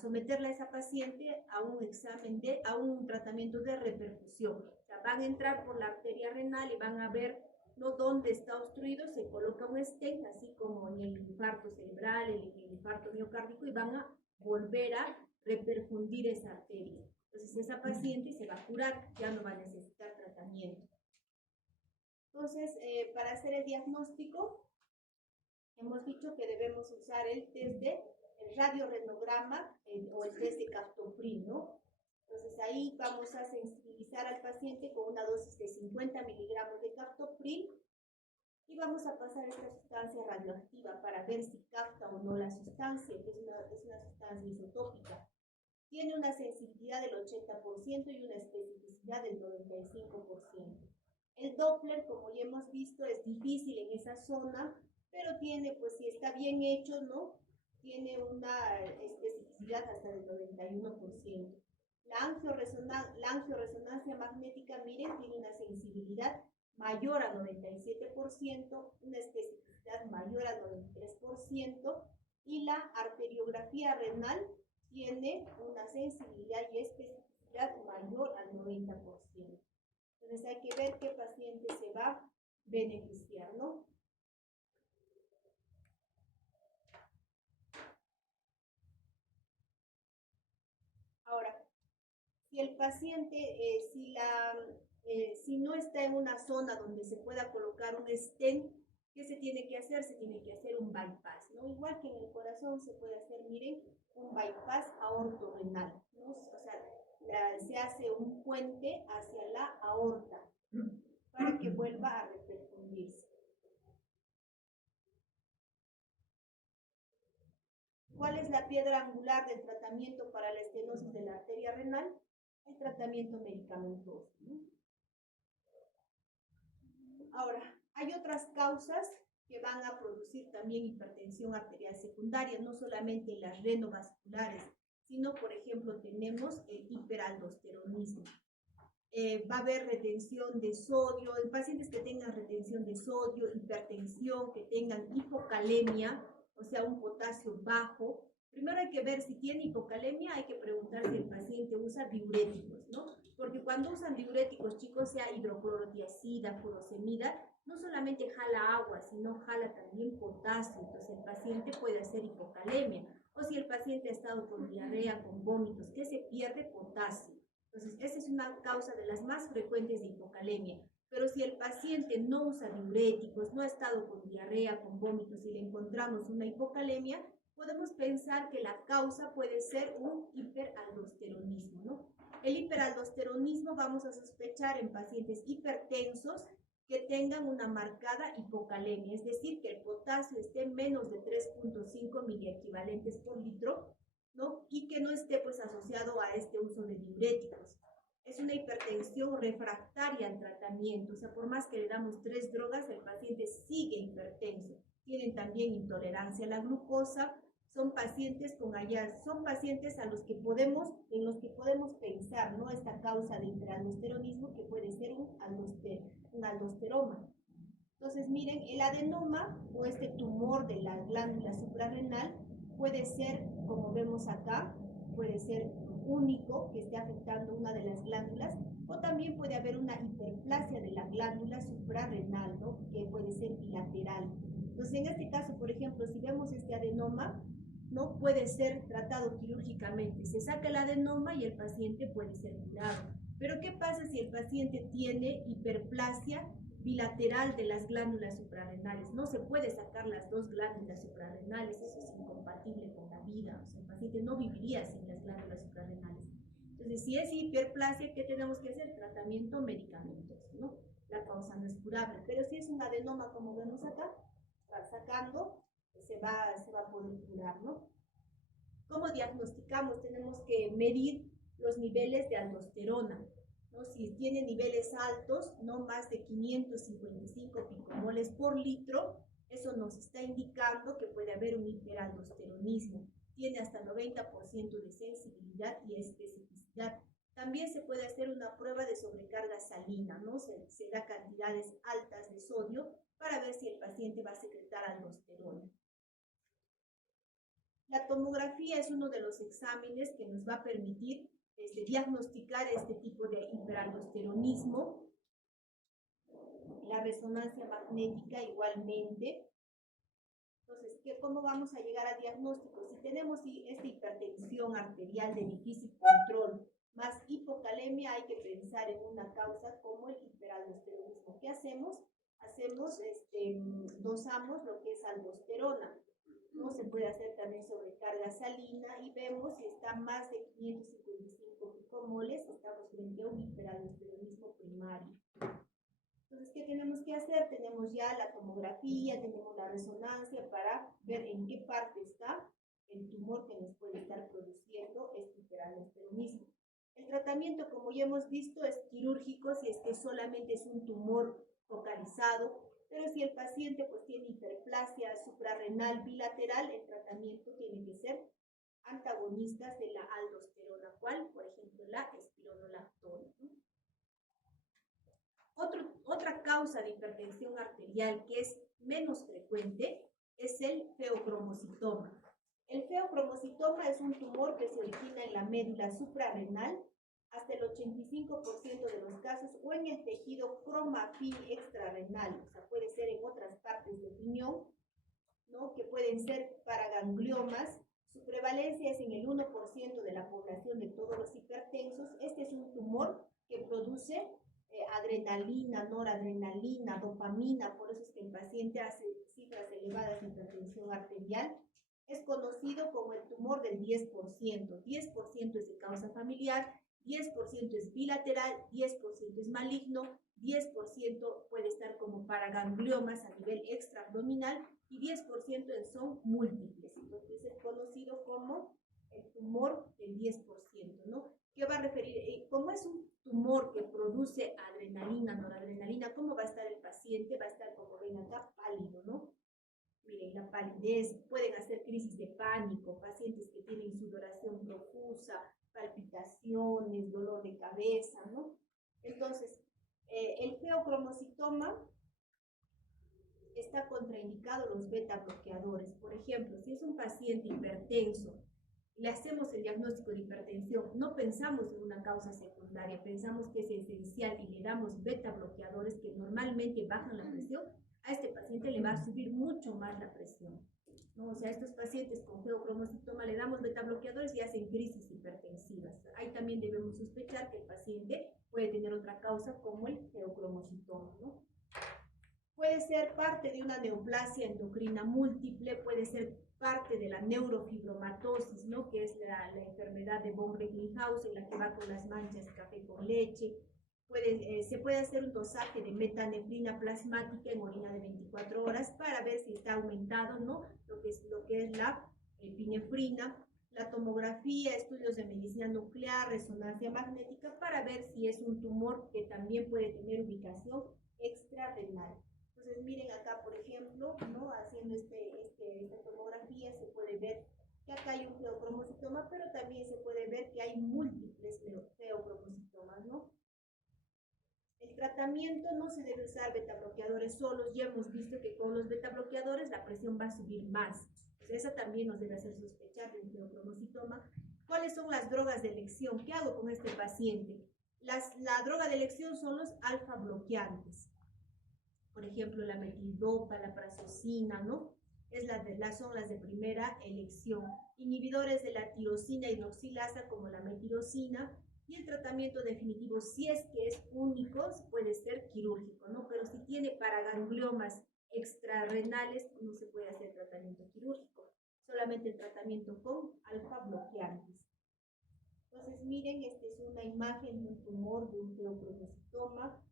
someterla a esa paciente a un examen a un tratamiento de reperfusión. O sea, van a entrar por la arteria renal y van a ver, ¿no?, dónde está obstruido, se coloca un stent, así como en el infarto cerebral, en el infarto miocárdico, y van a volver a reperfundir esa arteria. Entonces, esa paciente se va a curar, ya no va a necesitar tratamiento. Entonces, para hacer el diagnóstico, hemos dicho que debemos usar el test de radiorenograma o el test de Captopril, ¿no? Entonces, ahí vamos a sensibilizar al paciente con una dosis de 50 miligramos de Captopril y vamos a pasar esta sustancia radioactiva para ver si capta o no la sustancia, que es una sustancia isotópica. Tiene una sensibilidad del 80% y una especificidad del 95%. El Doppler, como ya hemos visto, es difícil en esa zona, pero tiene, pues si está bien hecho, ¿no?, tiene una especificidad hasta del 91%. La angioresonancia magnética, miren, tiene una sensibilidad mayor al 97%, una especificidad mayor al 93%, y la arteriografía renal tiene una sensibilidad y especificidad mayor al 90%. Entonces hay que ver qué paciente se va a beneficiar, ¿no? Ahora, si el paciente, si no está en una zona donde se pueda colocar un stent, ¿qué se tiene que hacer? Se tiene que hacer un bypass, ¿no? Igual que en el corazón se puede hacer, miren, un bypass aortorenal, ¿no? O sea, se hace un puente hacia la aorta para que vuelva a reperfundirse. ¿Cuál es la piedra angular del tratamiento para la estenosis de la arteria renal? El tratamiento medicamentoso, ¿no? Ahora, hay otras causas que van a producir también hipertensión arterial secundaria, no solamente las renovasculares, sino, por ejemplo, tenemos el hiperaldosteronismo. Va a haber retención de sodio, en pacientes que tengan retención de sodio, hipertensión, que tengan hipocalemia, o sea, un potasio bajo. Primero hay que ver si tiene hipocalemia, hay que preguntar si el paciente usa diuréticos, ¿no? Porque cuando usan diuréticos, chicos, sea hidroclorotiazida, furosemida, no solamente jala agua, sino jala también potasio, entonces el paciente puede hacer hipocalemia. O si el paciente ha estado con diarrea, con vómitos, que se pierde potasio. Entonces, esa es una causa de las más frecuentes de hipocalemia. Pero si el paciente no usa diuréticos, no ha estado con diarrea, con vómitos y le encontramos una hipocalemia, podemos pensar que la causa puede ser un hiperaldosteronismo, ¿no? El hiperaldosteronismo vamos a sospechar en pacientes hipertensos que tengan una marcada hipocalemia, es decir, que el potasio esté en menos de 3.5 miliequivalentes por litro, ¿no? Y que no esté pues asociado a este uso de diuréticos. Es una hipertensión refractaria al tratamiento, o sea, por más que le damos 3 drogas, el paciente sigue hipertenso. Tienen también intolerancia a la glucosa, son pacientes en los que podemos pensar, ¿no?, esta causa de hiperaldosteronismo que puede ser un aldosteroma. Entonces, miren, el adenoma o este tumor de la glándula suprarrenal puede ser, como vemos acá, puede ser único, que esté afectando una de las glándulas, o también puede haber una hiperplasia de la glándula suprarrenal, ¿no?, que puede ser bilateral. Entonces, en este caso, por ejemplo, si vemos este adenoma, no puede ser tratado quirúrgicamente. Se saca el adenoma y el paciente puede ser curado. Pero ¿qué pasa si el paciente tiene hiperplasia bilateral de las glándulas suprarrenales? No se puede sacar las dos glándulas suprarrenales, eso es incompatible con la vida. O sea, el paciente no viviría sin las glándulas suprarrenales. Entonces, si es hiperplasia, ¿qué tenemos que hacer? Tratamiento medicamentoso, ¿no? La causa no es curable. Pero si es un adenoma, como vemos acá, va sacando, se va a poder curar, ¿no? ¿Cómo diagnosticamos? Tenemos que medir los niveles de aldosterona, ¿no? Si tiene niveles altos, no más de 555 picomoles por litro, eso nos está indicando que puede haber un hiperaldosteronismo. Tiene hasta 90% de sensibilidad y especificidad. También se puede hacer una prueba de sobrecarga salina, ¿no? Se da cantidades altas de sodio para ver si el paciente va a secretar aldosterona. La tomografía es uno de los exámenes que nos va a permitir diagnosticar este tipo de hiperaldosteronismo. La resonancia magnética igualmente. Entonces, ¿cómo vamos a llegar al diagnóstico? Si tenemos esta hipertensión arterial de difícil control más hipocalemia, hay que pensar en una causa como el hiperaldosteronismo. ¿Qué hacemos? Dosamos lo que es aldosterona. ¿No? Se puede hacer también sobrecarga salina y vemos si está más de 555 picomoles, estamos frente a un hiperaldosteronismo primario. Entonces, ¿qué tenemos que hacer? Tenemos ya la tomografía, tenemos la resonancia para ver en qué parte está el tumor que nos puede estar produciendo este hiperaldosteronismo. El tratamiento, como ya hemos visto, es quirúrgico si es que solamente es un tumor focalizado, pero si el paciente pues tiene hiperplasia suprarrenal bilateral, el tratamiento tiene que ser antagonistas de la aldosterona, ¿cuál? Por ejemplo, la espironolactona, ¿no? Otra causa de hipertensión arterial que es menos frecuente es el feocromocitoma. El feocromocitoma es un tumor que se origina en la médula suprarrenal, hasta el 85% de los casos, o en el tejido cromafil extrarrenal, o sea, puede ser en otras partes del riñón, ¿no? Que pueden ser paragangliomas. Su prevalencia es en el 1% de la población de todos los hipertensos. Este es un tumor que produce adrenalina, noradrenalina, dopamina, por eso es que el paciente hace cifras elevadas de hipertensión arterial. Es conocido como el tumor del 10%. 10% es de causa familiar, 10% es bilateral, 10% es maligno, 10% puede estar como paragangliomas a nivel extraabdominal y 10% son múltiples. Entonces es conocido como el tumor del 10%, ¿no? ¿Qué va a referir? Como es un tumor que produce adrenalina, noradrenalina, ¿cómo va a estar el paciente? Va a estar, como ven acá, pálido, ¿no? Miren, la palidez, pueden hacer crisis de pánico, pacientes que tienen sudoración profusa, palpitaciones, dolor de cabeza, ¿no? Entonces, el feocromocitoma está contraindicado los beta bloqueadores. Por ejemplo, si es un paciente hipertenso, le hacemos el diagnóstico de hipertensión, no pensamos en una causa secundaria, pensamos que es esencial y le damos beta bloqueadores que normalmente bajan la presión, a este paciente le va a subir mucho más la presión, ¿no? O sea, a estos pacientes con feocromocitoma le damos beta bloqueadores y hacen crisis hipertensivas. Ahí también debemos sospechar que el paciente puede tener otra causa como el feocromocitoma, ¿no? Puede ser parte de una neoplasia endocrina múltiple, puede ser parte de la neurofibromatosis, ¿no? Que es la enfermedad de von Recklinghausen, en la que va con las manchas café con leche. Se puede hacer un dosaje de metanefrina plasmática en orina de 24 horas para ver si está aumentado, ¿no? Lo que es la epinefrina. La tomografía, estudios de medicina nuclear, resonancia magnética para ver si es un tumor que también puede tener ubicación extrarrenal. Entonces, miren acá, por ejemplo, ¿no? Haciendo esta tomografía se puede ver que acá hay un feocromocitoma, pero también se puede ver que hay múltiples feocromocitomas, ¿no? El tratamiento no se debe usar beta bloqueadores solos. Ya hemos visto que con los beta bloqueadores la presión va a subir más. Entonces, esa también nos debe hacer sospechar de un feocromocitoma. ¿Cuáles son las drogas de elección? ¿Qué hago con este paciente? La droga de elección son los alfa bloqueantes. Por ejemplo, la metildopa, la prazosina, ¿no? Son las de primera elección. Inhibidores de la tirosina hidroxilasa como la metirosina Y el tratamiento definitivo, si es que es único, puede ser quirúrgico, ¿no? Pero si tiene paragangliomas extrarrenales, no se puede hacer tratamiento quirúrgico, solamente el tratamiento con alfa bloqueantes. Entonces, miren, esta es una imagen de un tumor de un feocromocitoma.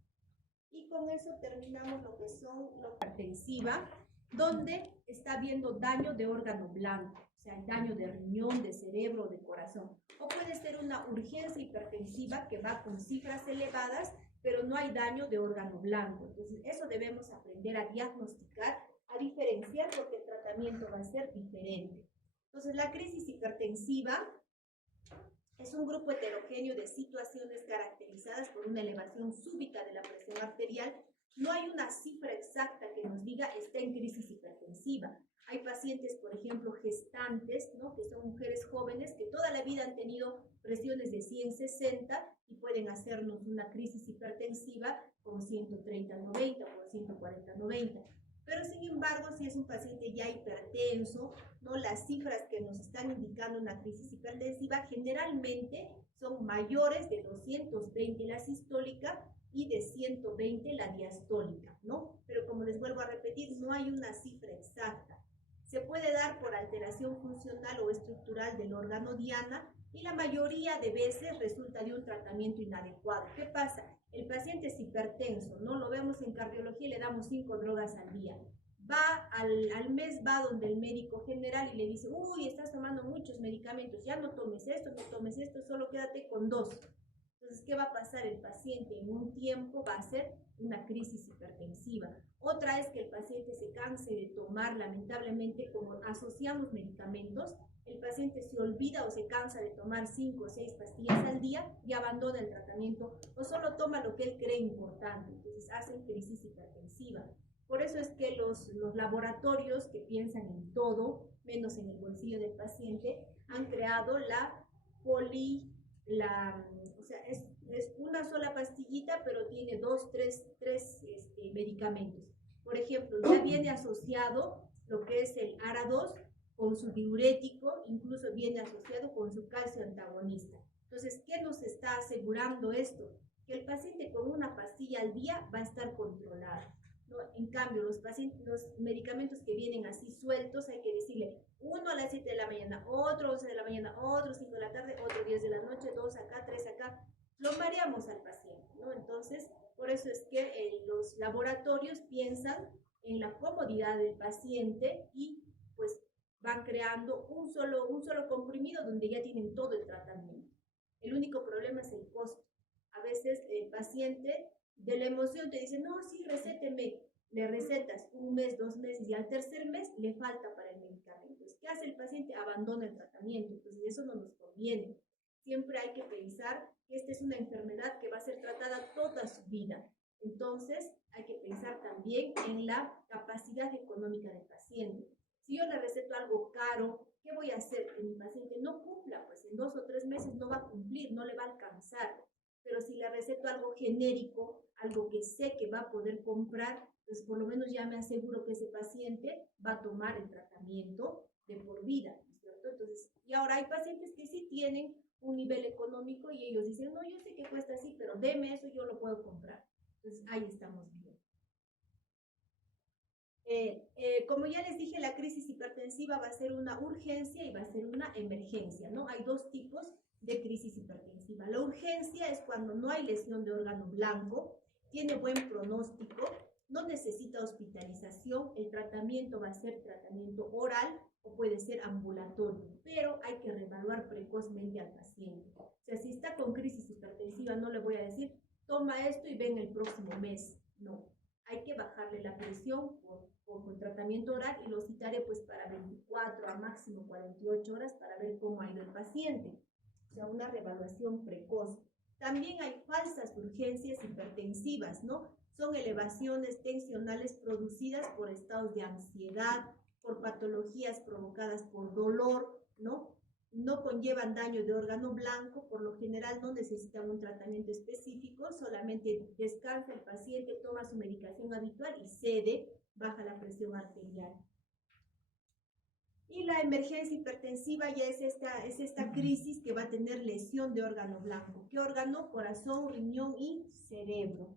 Y con eso terminamos lo que son la hipertensiva, donde está habiendo daño de órgano blanco, o sea, daño de riñón, de cerebro, de corazón. O puede ser una urgencia hipertensiva que va con cifras elevadas, pero no hay daño de órgano blanco. Entonces, eso debemos aprender a diagnosticar, a diferenciar, porque el tratamiento va a ser diferente. Entonces, la crisis hipertensiva es un grupo heterogéneo de situaciones caracterizadas por una elevación súbita de la presión arterial. No hay una cifra exacta que nos diga está en crisis hipertensiva. Hay pacientes, por ejemplo, gestantes, ¿no? Que son mujeres jóvenes que toda la vida han tenido presiones de 160 y pueden hacernos una crisis hipertensiva con 130/90 o 140/90. Pero sin embargo, si es un paciente ya hipertenso, ¿no? Las cifras que nos están indicando una crisis hipertensiva generalmente son mayores de 220 la sistólica y de 120 la diastólica, ¿no? Pero como les vuelvo a repetir, no hay una cifra exacta. Se puede dar por alteración funcional o estructural del órgano diana y la mayoría de veces resulta de un tratamiento inadecuado. ¿Qué pasa? El paciente es hipertenso, ¿no? Lo vemos en cardiología y le damos 5 drogas al día. Va al mes, va donde el médico general y le dice, uy, estás tomando muchos medicamentos, ya no tomes esto, solo quédate con 2. Entonces, ¿qué va a pasar? El paciente en un tiempo va a hacer una crisis hipertensiva. Otra es que el paciente se canse de tomar, lamentablemente, como asociamos medicamentos, el paciente se olvida o se cansa de tomar 5 o 6 pastillas al día y abandona el tratamiento o solo toma lo que él cree importante. Entonces hacen crisis hipertensiva. Por eso es que los laboratorios que piensan en todo, menos en el bolsillo del paciente, han creado o sea, es una sola pastillita, pero tiene 2, 3 medicamentos. Por ejemplo, ya viene asociado lo que es el ARA2 con su diurético, incluso viene asociado con su calcio antagonista. Entonces, ¿qué nos está asegurando esto? Que el paciente con una pastilla al día va a estar controlado, ¿no? En cambio, los medicamentos que vienen así sueltos, hay que decirle uno a las 7 de la mañana, otro 11 de la mañana, otro 5 de la tarde, otro 10 de la noche, 2 acá, 3 acá. Lo mareamos al paciente, ¿no? Entonces, por eso es que los laboratorios piensan en la comodidad del paciente y pues van creando un solo comprimido donde ya tienen todo el tratamiento. El único problema es el costo. A veces el paciente de la emoción te dice, no, sí, recéteme. Le recetas 1 mes, 2 meses y al tercer mes le falta para el medicamento. ¿Qué hace el paciente? Abandona el tratamiento. Entonces eso no nos conviene. Siempre hay que pensar que esta es una enfermedad que va a ser tratada toda su vida. Entonces hay que pensar también en la capacidad económica del paciente. Si yo le receto algo caro, ¿qué voy a hacer? Que mi paciente no cumpla, pues en 2 o 3 meses no va a cumplir, no le va a alcanzar. Pero si le receto algo genérico, algo que sé que va a poder comprar, pues por lo menos ya me aseguro que ese paciente va a tomar el tratamiento de por vida, ¿cierto? Entonces, y ahora hay pacientes que sí tienen un nivel económico y ellos dicen, no, yo sé que cuesta así, pero deme eso, yo lo puedo comprar. Entonces, ahí estamos bien. Como ya les dije, la crisis hipertensiva va a ser una urgencia y va a ser una emergencia, ¿no? Hay 2 tipos de crisis hipertensiva. La urgencia es cuando no hay lesión de órgano blanco, tiene buen pronóstico, no necesita hospitalización, el tratamiento va a ser tratamiento oral o puede ser ambulatorio, pero hay que reevaluar precozmente al paciente. O sea, si está con crisis hipertensiva, no le voy a decir, toma esto y ven el próximo mes. No, hay que bajarle la presión con tratamiento oral y lo citaré pues para 24 a máximo 48 horas para ver cómo ha ido el paciente. O sea, una reevaluación precoz. También hay falsas urgencias hipertensivas, ¿no? Son elevaciones tensionales producidas por estados de ansiedad, por patologías provocadas por dolor, ¿no? No conllevan daño de órgano blanco, por lo general no necesitan un tratamiento específico, solamente descansa el paciente, toma su medicación habitual y cede, baja la presión arterial. Y la emergencia hipertensiva ya es esta crisis que va a tener lesión de órgano blanco. ¿Qué órgano? Corazón, riñón y cerebro.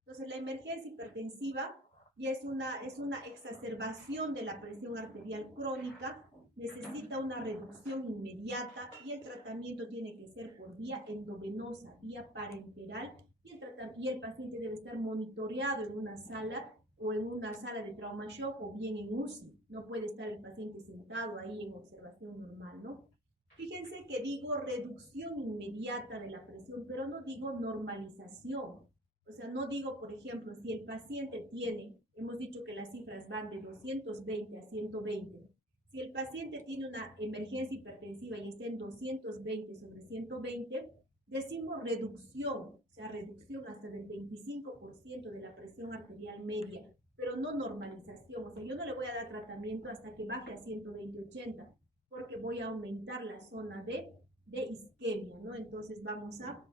Entonces, la emergencia hipertensiva ya es una exacerbación de la presión arterial crónica, necesita una reducción inmediata y el tratamiento tiene que ser por vía endovenosa, vía parenteral, y el paciente debe estar monitoreado en una sala o en una sala de trauma shock o bien en UCI. No puede estar el paciente sentado ahí en observación normal, ¿no? Fíjense que digo reducción inmediata de la presión, pero no digo normalización. O sea, no digo, por ejemplo, si el paciente tiene, hemos dicho que las cifras van de 220 a 120. Si el paciente tiene una emergencia hipertensiva y está en 220 sobre 120, decimos reducción, o sea, reducción hasta del 25% de la presión arterial media, pero no normalización. O sea, yo no le voy a dar tratamiento hasta que baje a 120-80, porque voy a aumentar la zona de isquemia, ¿no? Entonces vamos a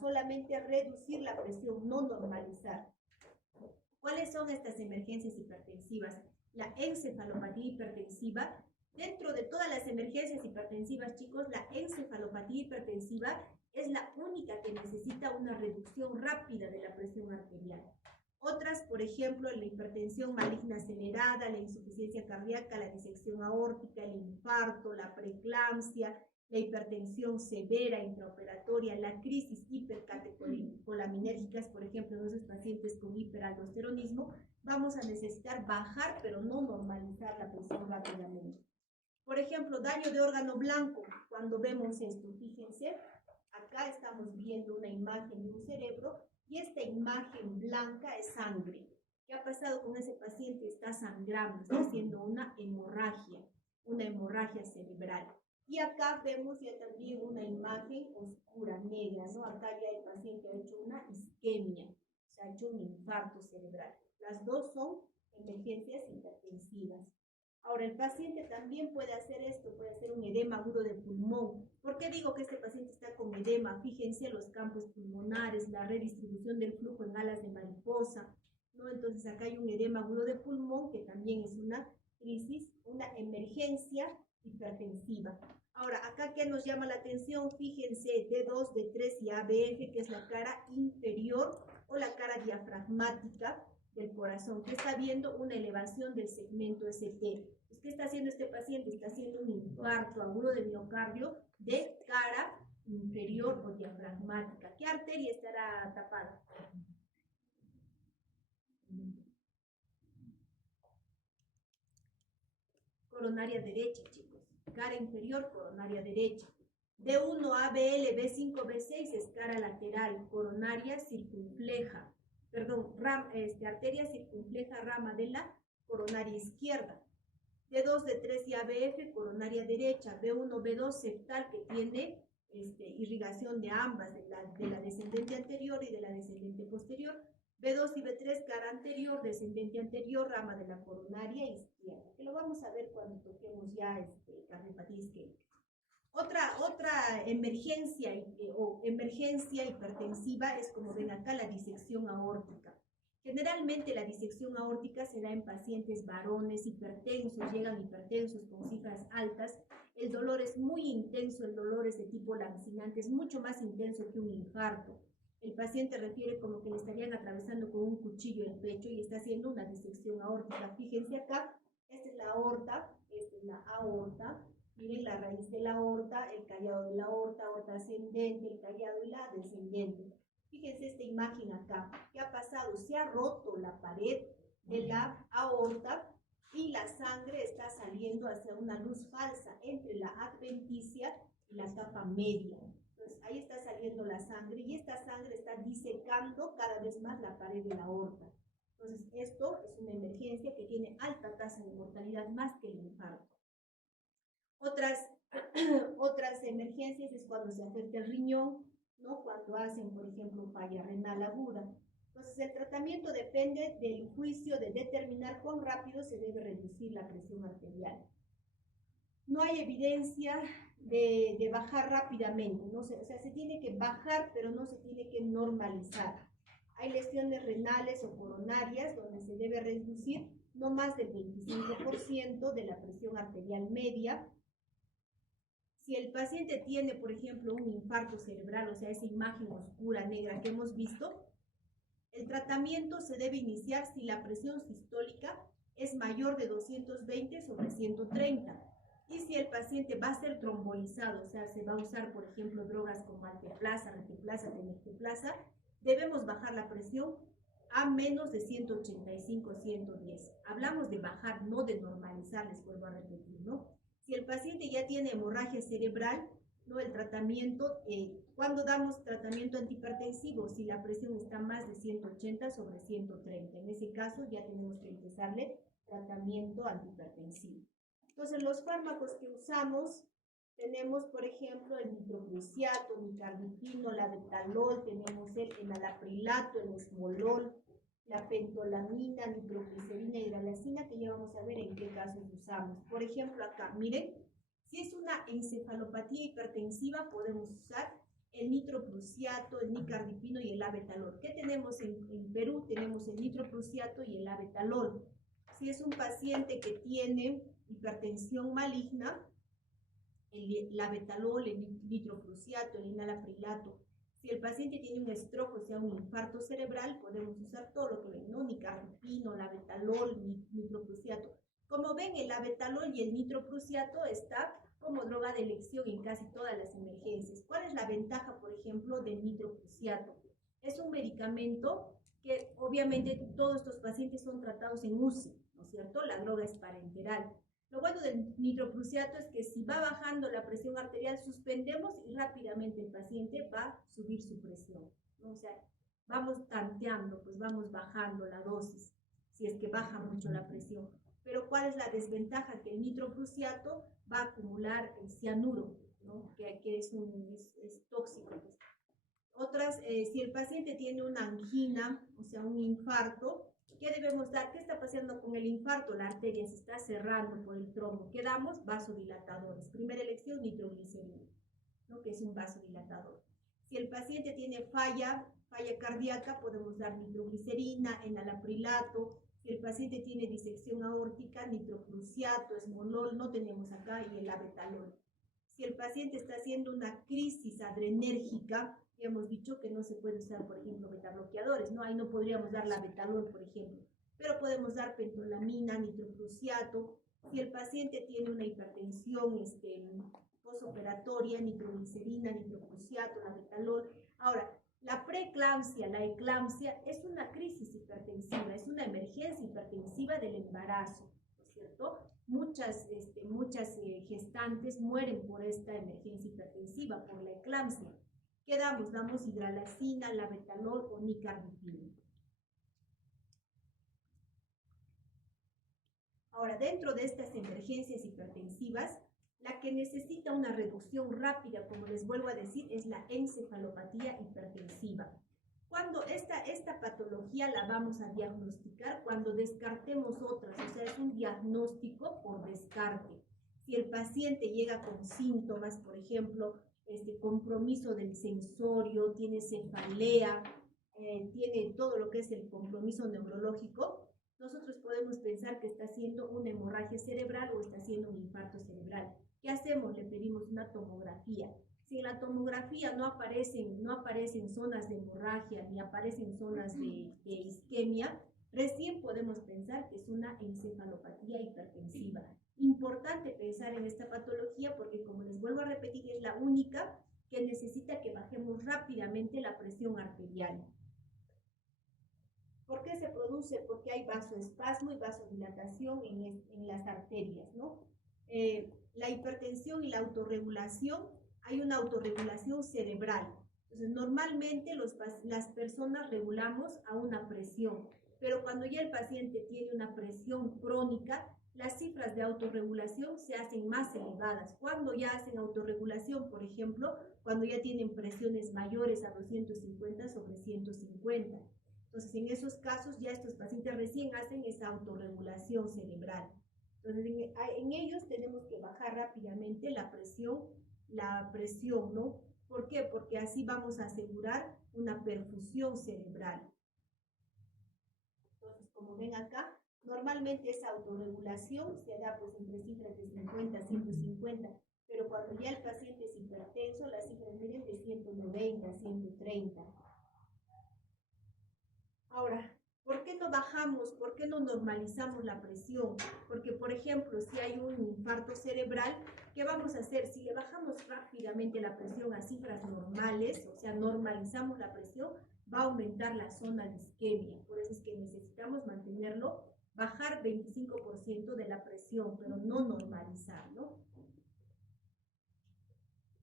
solamente reducir la presión, no normalizar. ¿Cuáles son estas emergencias hipertensivas? La encefalopatía hipertensiva. Dentro de todas las emergencias hipertensivas, chicos, la encefalopatía hipertensiva es la única que necesita una reducción rápida de la presión arterial. Otras, por ejemplo, la hipertensión maligna acelerada, la insuficiencia cardíaca, la disección aórtica, el infarto, la preeclampsia, la hipertensión severa intraoperatoria, la crisis hipercatecolaminérgicas, por ejemplo, en esos pacientes con hiperaldosteronismo, vamos a necesitar bajar, pero no normalizar la presión rápidamente. Por ejemplo, daño de órgano blanco, cuando vemos esto, fíjense, acá estamos viendo una imagen de un cerebro y esta imagen blanca es sangre. ¿Qué ha pasado con ese paciente? Está sangrando, está haciendo una hemorragia cerebral. Y acá vemos ya también una imagen oscura, negra, ¿no? Acá ya el paciente ha hecho una isquemia, se ha hecho un infarto cerebral. Las dos son emergencias hipertensivas. Ahora, el paciente también puede hacer esto, puede hacer un edema agudo de pulmón. ¿Por qué digo que este paciente está con edema? Fíjense los campos pulmonares, la redistribución del flujo en alas de mariposa, ¿no? Entonces acá hay un edema agudo de pulmón que también es una crisis, una emergencia hipertensiva. Ahora, acá ¿qué nos llama la atención? Fíjense, D2, D3 y ABF, que es la cara inferior o la cara diafragmática del corazón, que está viendo una elevación del segmento ST. Pues, ¿qué está haciendo este paciente? Está haciendo un infarto agudo de miocardio de cara inferior o diafragmática. ¿Qué arteria estará tapada? Coronaria derecha, chicos. Cara inferior, coronaria derecha. D1, ABL, B5, B6 es cara lateral, coronaria circunfleja. Perdón, arteria circunfleja rama de la coronaria izquierda. D2, D3 y ABF, coronaria derecha. B1, B2, septal, que tiene irrigación de ambas, de la descendente anterior y de la descendente posterior. B2 y B3, cara anterior, descendente anterior, rama de la coronaria izquierda, que lo vamos a ver cuando toquemos ya cardiopatía isquémica. Otra emergencia hipertensiva es, como ven acá, la disección aórtica. Generalmente la disección aórtica se da en pacientes varones hipertensos, llegan hipertensos con cifras altas. El dolor es muy intenso, el dolor es de tipo lancinante, es mucho más intenso que un infarto. El paciente refiere como que le estarían atravesando con un cuchillo el pecho y está haciendo una disección aórtica. Fíjense acá, esta es la aorta, esta es la aorta. Miren la raíz de la aorta, el callado de la aorta, aorta ascendente, el callado y la descendente. Fíjense esta imagen acá. ¿Qué ha pasado? Se ha roto la pared de la aorta y la sangre está saliendo hacia una luz falsa entre la adventicia y la capa media. Entonces ahí está saliendo la sangre y esta sangre está disecando cada vez más la pared de la aorta. Entonces esto es una emergencia que tiene alta tasa de mortalidad, más que el infarto. Otras emergencias es cuando se afecta el riñón, ¿no? Cuando hacen, por ejemplo, falla renal aguda. Entonces, el tratamiento depende del juicio de determinar cuán rápido se debe reducir la presión arterial. No hay evidencia de bajar rápidamente, ¿no? O sea, se tiene que bajar, pero no se tiene que normalizar. Hay lesiones renales o coronarias donde se debe reducir no más del 25% de la presión arterial media. Si el paciente tiene, por ejemplo, un infarto cerebral, o sea, esa imagen oscura, negra que hemos visto, el tratamiento se debe iniciar si la presión sistólica es mayor de 220/130. Y si el paciente va a ser trombolizado, o sea, se va a usar, por ejemplo, drogas como alteplasa, reteplasa, tenecteplasa, debemos bajar la presión a menos de 185/110. Hablamos de bajar, no de normalizar, les vuelvo a repetir, ¿no? Si el paciente ya tiene hemorragia cerebral, ¿no? El tratamiento, cuando damos tratamiento antihipertensivo, si la presión está más de 180/130, en ese caso ya tenemos que empezarle tratamiento antihipertensivo. Entonces, los fármacos que usamos, tenemos, por ejemplo, el nitroprusiato, nicardipino, labetalol, tenemos el enalaprilato, el esmolol, la pentolamina, nitroglicerina, hidralazina, que ya vamos a ver en qué casos usamos. Por ejemplo, acá, miren, si es una encefalopatía hipertensiva, podemos usar el nitroprusiato, el nicardipino y el labetalol. ¿Qué tenemos en Perú? Tenemos el nitroprusiato y el labetalol. Si es un paciente que tiene hipertensión maligna, el labetalol, el nitroprusiato, el enalaprilato. Si el paciente tiene un stroke, o sea, un infarto cerebral, podemos usar todo lo que ven, ¿no? Nicardipino, labetalol, nitroprusiato. Como ven, el labetalol y el nitroprusiato está como droga de elección en casi todas las emergencias. ¿Cuál es la ventaja, por ejemplo, del nitroprusiato? Es un medicamento que obviamente todos estos pacientes son tratados en UCI, ¿no es cierto? La droga es parenteral. Lo bueno del nitroprusiato es que si va bajando la presión arterial, suspendemos y rápidamente el paciente va a subir su presión, ¿no? O sea, vamos tanteando, pues vamos bajando la dosis, si es que baja mucho la presión. Pero ¿cuál es la desventaja? Que el nitroprusiato va a acumular el cianuro, ¿no? Que es tóxico. Pues. Otras, si el paciente tiene una angina, o sea, un infarto, ¿qué debemos dar? ¿Qué está pasando con el infarto? La arteria se está cerrando por el trombo. ¿Qué damos? Vasodilatadores. Primera elección, nitroglicerina, ¿no? Que es un vasodilatador. Si el paciente tiene falla cardíaca, podemos dar nitroglicerina, enalaprilato. Si el paciente tiene disección aórtica, nitroprusiato, esmolol, no tenemos acá, y el labetalol. Si el paciente está haciendo una crisis adrenérgica, ya hemos dicho que no se puede usar, por ejemplo, betabloqueadores, ¿no? Ahí no podríamos dar labetalol, por ejemplo, pero podemos dar pentolamina, nitroprusiato. Si el paciente tiene una hipertensión postoperatoria, nitroglicerina, nitroprusiato, labetalol. Ahora, la preeclampsia, la eclampsia, es una crisis hipertensiva, es una emergencia hipertensiva del embarazo, ¿no es cierto? Muchas gestantes mueren por esta emergencia hipertensiva, por la eclampsia. ¿Qué damos? Damos hidralazina, labetalol o nicardipino. Ahora, dentro de estas emergencias hipertensivas, la que necesita una reducción rápida, como les vuelvo a decir, es la encefalopatía hipertensiva. Cuando esta patología la vamos a diagnosticar cuando descartemos otras, o sea, es un diagnóstico por descarte. Si el paciente llega con síntomas, por ejemplo, compromiso del sensorio, tiene cefalea, tiene todo lo que es el compromiso neurológico, nosotros podemos pensar que está haciendo una hemorragia cerebral o está haciendo un infarto cerebral. ¿Qué hacemos? Le pedimos una tomografía. Si en la tomografía no aparecen zonas de hemorragia ni aparecen zonas de isquemia, recién podemos pensar que es una encefalopatía hipertensiva. Importante pensar en esta patología porque, como les vuelvo a repetir, es la única que necesita que bajemos rápidamente la presión arterial. ¿Por qué se produce? Porque hay vasoespasmo y vasodilatación en las arterias, ¿no? La hipertensión y la autorregulación, hay una autorregulación cerebral. Entonces, normalmente las personas regulamos a una presión, pero cuando ya el paciente tiene una presión crónica, las cifras de autorregulación se hacen más elevadas. Cuando ya hacen autorregulación, por ejemplo, cuando ya tienen presiones mayores a 250/150. Entonces, en esos casos, ya estos pacientes recién hacen esa autorregulación cerebral. Entonces, en ellos tenemos que bajar rápidamente la presión, ¿no? ¿Por qué? Porque así vamos a asegurar una perfusión cerebral. Entonces, como ven acá, Normalmente esa autorregulación se da pues entre cifras de 50 a 150, pero cuando ya el paciente es hipertenso, las cifras miren de 190 a 130. Ahora, ¿por qué no bajamos, por qué no normalizamos la presión? Porque, por ejemplo, si hay un infarto cerebral, ¿qué vamos a hacer? Si le bajamos rápidamente la presión a cifras normales, o sea, normalizamos la presión, va a aumentar la zona de isquemia. Por eso es que necesitamos mantenerlo, bajar 25% de la presión, pero no normalizarlo.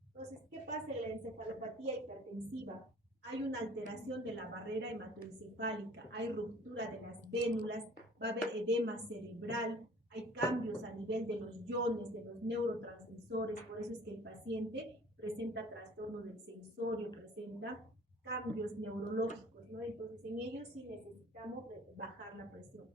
Entonces, ¿qué pasa en la encefalopatía hipertensiva? Hay una alteración de la barrera hematoencefálica, hay ruptura de las vénulas, va a haber edema cerebral, hay cambios a nivel de los iones, de los neurotransmisores, por eso es que el paciente presenta trastorno del sensorio, presenta cambios neurológicos, ¿no? Entonces, en ellos sí necesitamos bajar la presión.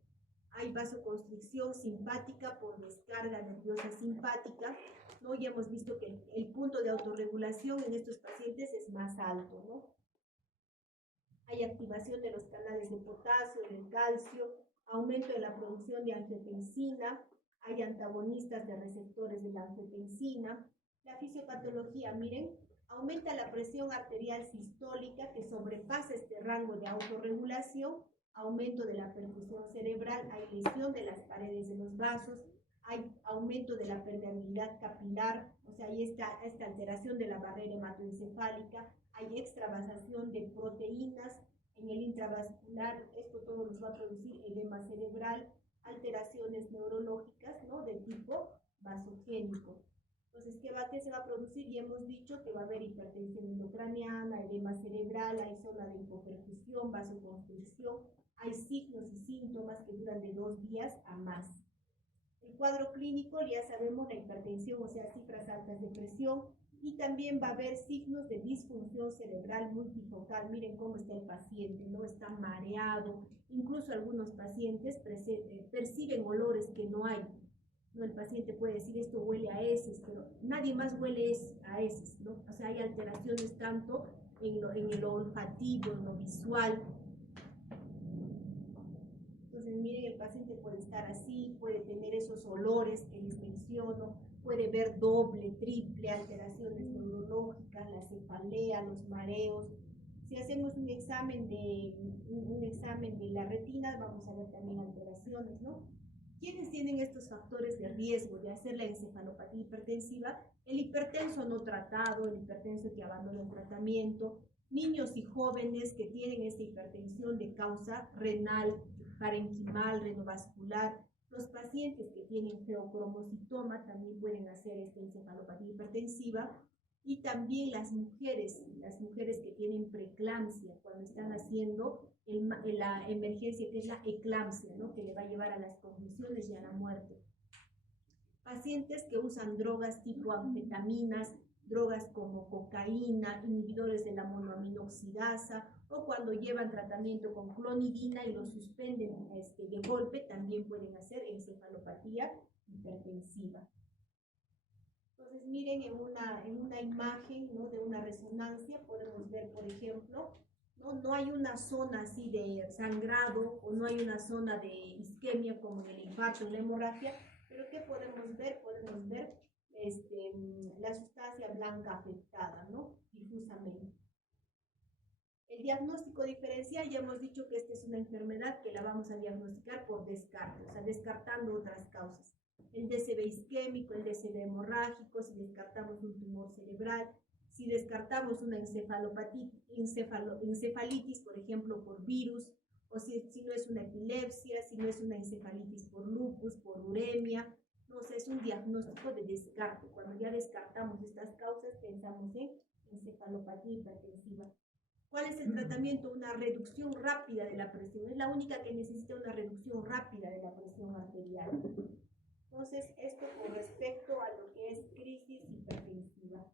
Hay vasoconstricción simpática por descarga nerviosa simpática, ¿no? Ya hemos visto que el punto de autorregulación en estos pacientes es más alto, ¿no? Hay activación de los canales de potasio, del calcio, aumento de la producción de angiotensina, hay antagonistas de receptores de la angiotensina. La fisiopatología, miren, aumenta la presión arterial sistólica que sobrepasa este rango de autorregulación, aumento de la perfusión cerebral, hay lesión de las paredes de los vasos, hay aumento de la permeabilidad capilar, o sea, hay esta alteración de la barrera hematoencefálica, hay extravasación de proteínas en el intravascular, esto todo nos va a producir edema cerebral, alteraciones neurológicas, ¿no? De tipo vasogénico. Entonces, ¿qué se va a producir? Y hemos dicho que va a haber hipertensión endocraniana, edema cerebral, hay zona de hipoperfusión, vasoconstricción, hay signos y síntomas que duran de 2 días a más. El cuadro clínico, ya sabemos, la hipertensión, o sea, cifras altas de presión, y también va a haber signos de disfunción cerebral multifocal. Miren cómo está el paciente, ¿no? Está mareado, incluso algunos pacientes perciben olores que no hay. ¿No? El paciente puede decir esto huele a heces, pero nadie más huele a heces, ¿no? O sea, hay alteraciones tanto en lo olfativo, en lo visual. Entonces, miren, el paciente puede estar así, puede tener esos olores que les menciono, puede ver doble, triple, alteraciones neurológicas, la cefalea, los mareos. Si hacemos un examen de la retina, vamos a ver también alteraciones, ¿no? ¿Quiénes tienen estos factores de riesgo de hacer la encefalopatía hipertensiva? El hipertenso no tratado, el hipertenso que abandona el tratamiento, niños y jóvenes que tienen esta hipertensión de causa renal, parenquimal, renovascular, los pacientes que tienen feocromocitoma también pueden hacer esta encefalopatía hipertensiva, y también las mujeres que tienen preeclampsia, cuando están haciendo la emergencia que es la eclampsia, ¿no? Que le va a llevar a las convulsiones y a la muerte. Pacientes que usan drogas tipo anfetaminas, drogas como cocaína, inhibidores de la monoaminoxidasa, o cuando llevan tratamiento con clonidina y lo suspenden de golpe, también pueden hacer encefalopatía hipertensiva. Entonces, miren, en una imagen, ¿no? De una resonancia podemos ver, por ejemplo, no hay una zona así de sangrado o no hay una zona de isquemia como en el infarto, en la hemorragia, pero ¿qué podemos ver? Podemos ver la sustancia blanca afectada, ¿no? Difusamente. El diagnóstico diferencial, ya hemos dicho que esta es una enfermedad que la vamos a diagnosticar por descarte, o sea, descartando otras causas. El DCB isquémico, el DCB hemorrágico, si descartamos un tumor cerebral, si descartamos una encefalitis, por ejemplo, por virus, o si no es una epilepsia, si no es una encefalitis por lupus, por uremia, no sé, es un diagnóstico de descarte. Cuando ya descartamos estas causas, pensamos en encefalopatía hipertensiva. ¿Cuál es el tratamiento? Una reducción rápida de la presión. Es la única que necesita una reducción rápida de la presión arterial. Entonces, esto con respecto a lo que es crisis hipertensiva.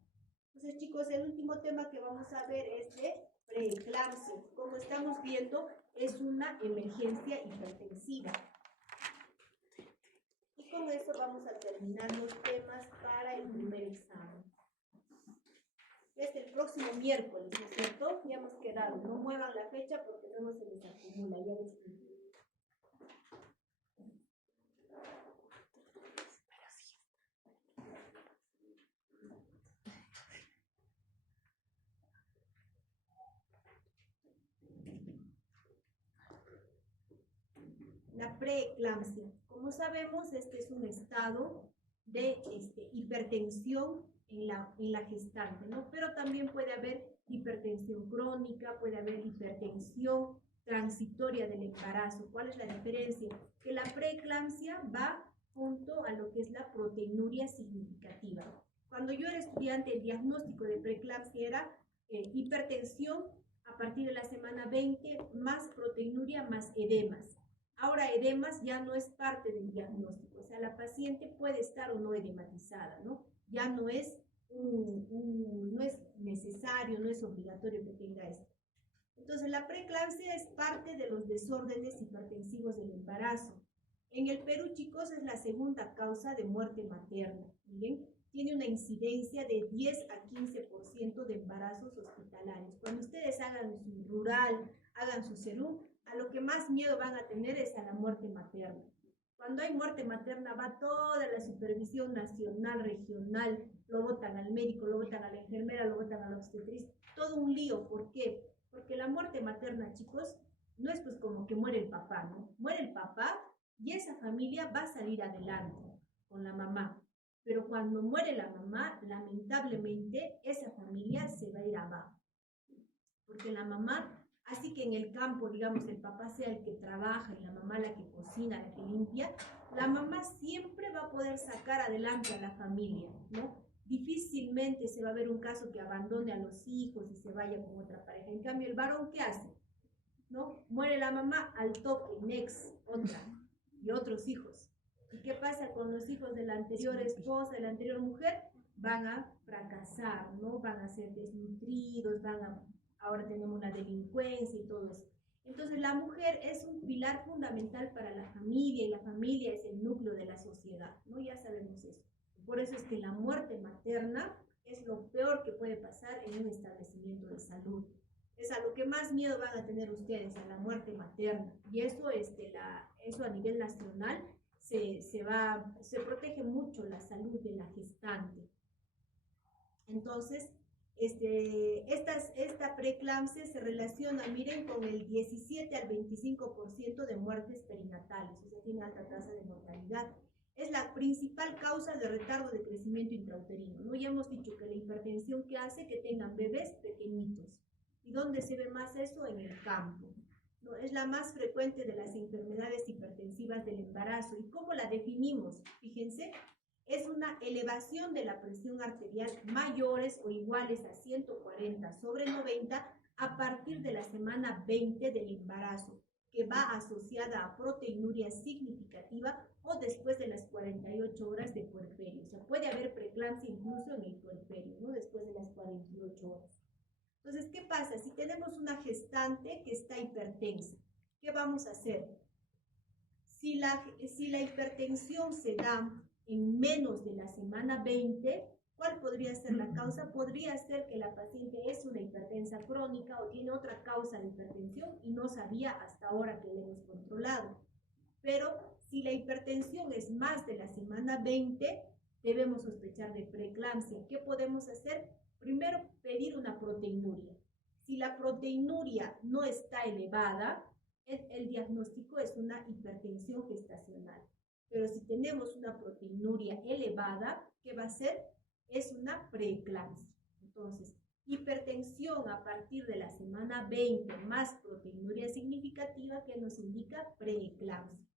Entonces, chicos, el último tema que vamos a ver es de preeclampsia. Como estamos viendo, es una emergencia hipertensiva. Y con eso vamos a terminar los temas para el primer examen. Es el próximo miércoles, ¿no es cierto? Ya hemos quedado. No muevan la fecha porque luego se les acumula. Ya les expliqué. la preeclampsia. Como sabemos, este es un estado de hipertensión en la gestante, ¿no? Pero también puede haber hipertensión crónica, puede haber hipertensión transitoria del embarazo. ¿Cuál es la diferencia? Que la preeclampsia va junto a lo que es la proteinuria significativa. Cuando yo era estudiante, el diagnóstico de preeclampsia era hipertensión a partir de la semana 20, más proteinuria, más edemas. Ahora, edemas ya no es parte del diagnóstico, o sea, la paciente puede estar o no edematizada, ¿no? Ya no es, no es necesario, no es obligatorio que tenga esto. Entonces, la preeclampsia es parte de los desórdenes hipertensivos del embarazo. En el Perú, chicos, es la segunda causa de muerte materna. Miren, tiene una incidencia de 10 a 15% de embarazos hospitalarios. Cuando ustedes hagan su rural, hagan su serum, a lo que más miedo van a tener es a la muerte materna. Cuando hay muerte materna va toda la supervisión nacional, regional, lo botan al médico, lo botan a la enfermera, lo botan a la obstetriz, todo un lío. ¿Por qué? Porque la muerte materna, chicos, no es pues como que muere el papá, ¿no? Muere el papá y esa familia va a salir adelante con la mamá. Pero cuando muere la mamá, lamentablemente, esa familia se va a ir abajo. Porque la mamá, así que en el campo, digamos, el papá sea el que trabaja y la mamá la que cocina, la que limpia, la mamá siempre va a poder sacar adelante a la familia, ¿no? Difícilmente se va a ver un caso que abandone a los hijos y se vaya con otra pareja. En cambio, el varón, ¿qué hace? ¿No? Muere la mamá, al toque, next, otra, y otros hijos. ¿Y qué pasa con los hijos de la anterior esposa, de la anterior mujer? Van a fracasar, ¿no? Van a ser desnutridos, ahora tenemos la delincuencia y todo eso. Entonces la mujer es un pilar fundamental para la familia y la familia es el núcleo de la sociedad, ¿no? Ya sabemos eso. Por eso es que la muerte materna es lo peor que puede pasar en un establecimiento de salud. Es a lo que más miedo van a tener ustedes, a la muerte materna. Y eso, eso a nivel nacional se protege mucho la salud de la gestante. Entonces, esta preeclampsia se relaciona, miren, con el 17 al 25% de muertes perinatales, o sea, tiene alta tasa de mortalidad. Es la principal causa de retardo de crecimiento intrauterino, ¿no? Ya hemos dicho que la hipertensión que hace que tengan bebés pequeñitos. ¿Y dónde se ve más eso? En el campo, ¿no? Es la más frecuente de las enfermedades hipertensivas del embarazo. ¿Y cómo la definimos? Fíjense, es una elevación de la presión arterial mayores o iguales a 140/90 a partir de la semana 20 del embarazo, que va asociada a proteinuria significativa o después de las 48 horas de puerperio. O sea, puede haber preeclampsia incluso en el puerperio, ¿no? Después de las 48 horas. Entonces, ¿qué pasa? Si tenemos una gestante que está hipertensa, ¿qué vamos a hacer? Si la hipertensión se da en menos de la semana 20, ¿cuál podría ser la causa? Podría ser que la paciente es una hipertensa crónica o tiene otra causa de hipertensión y no sabía hasta ahora que la hemos controlado. Pero si la hipertensión es más de la semana 20, debemos sospechar de preeclampsia. ¿Qué podemos hacer? Primero, pedir una proteinuria. Si la proteinuria no está elevada, el diagnóstico es una hipertensión gestacional. Pero si tenemos una proteinuria elevada, ¿qué va a ser? Es una preeclampsia. Entonces, hipertensión a partir de la semana 20 más proteinuria significativa que nos indica preeclampsia.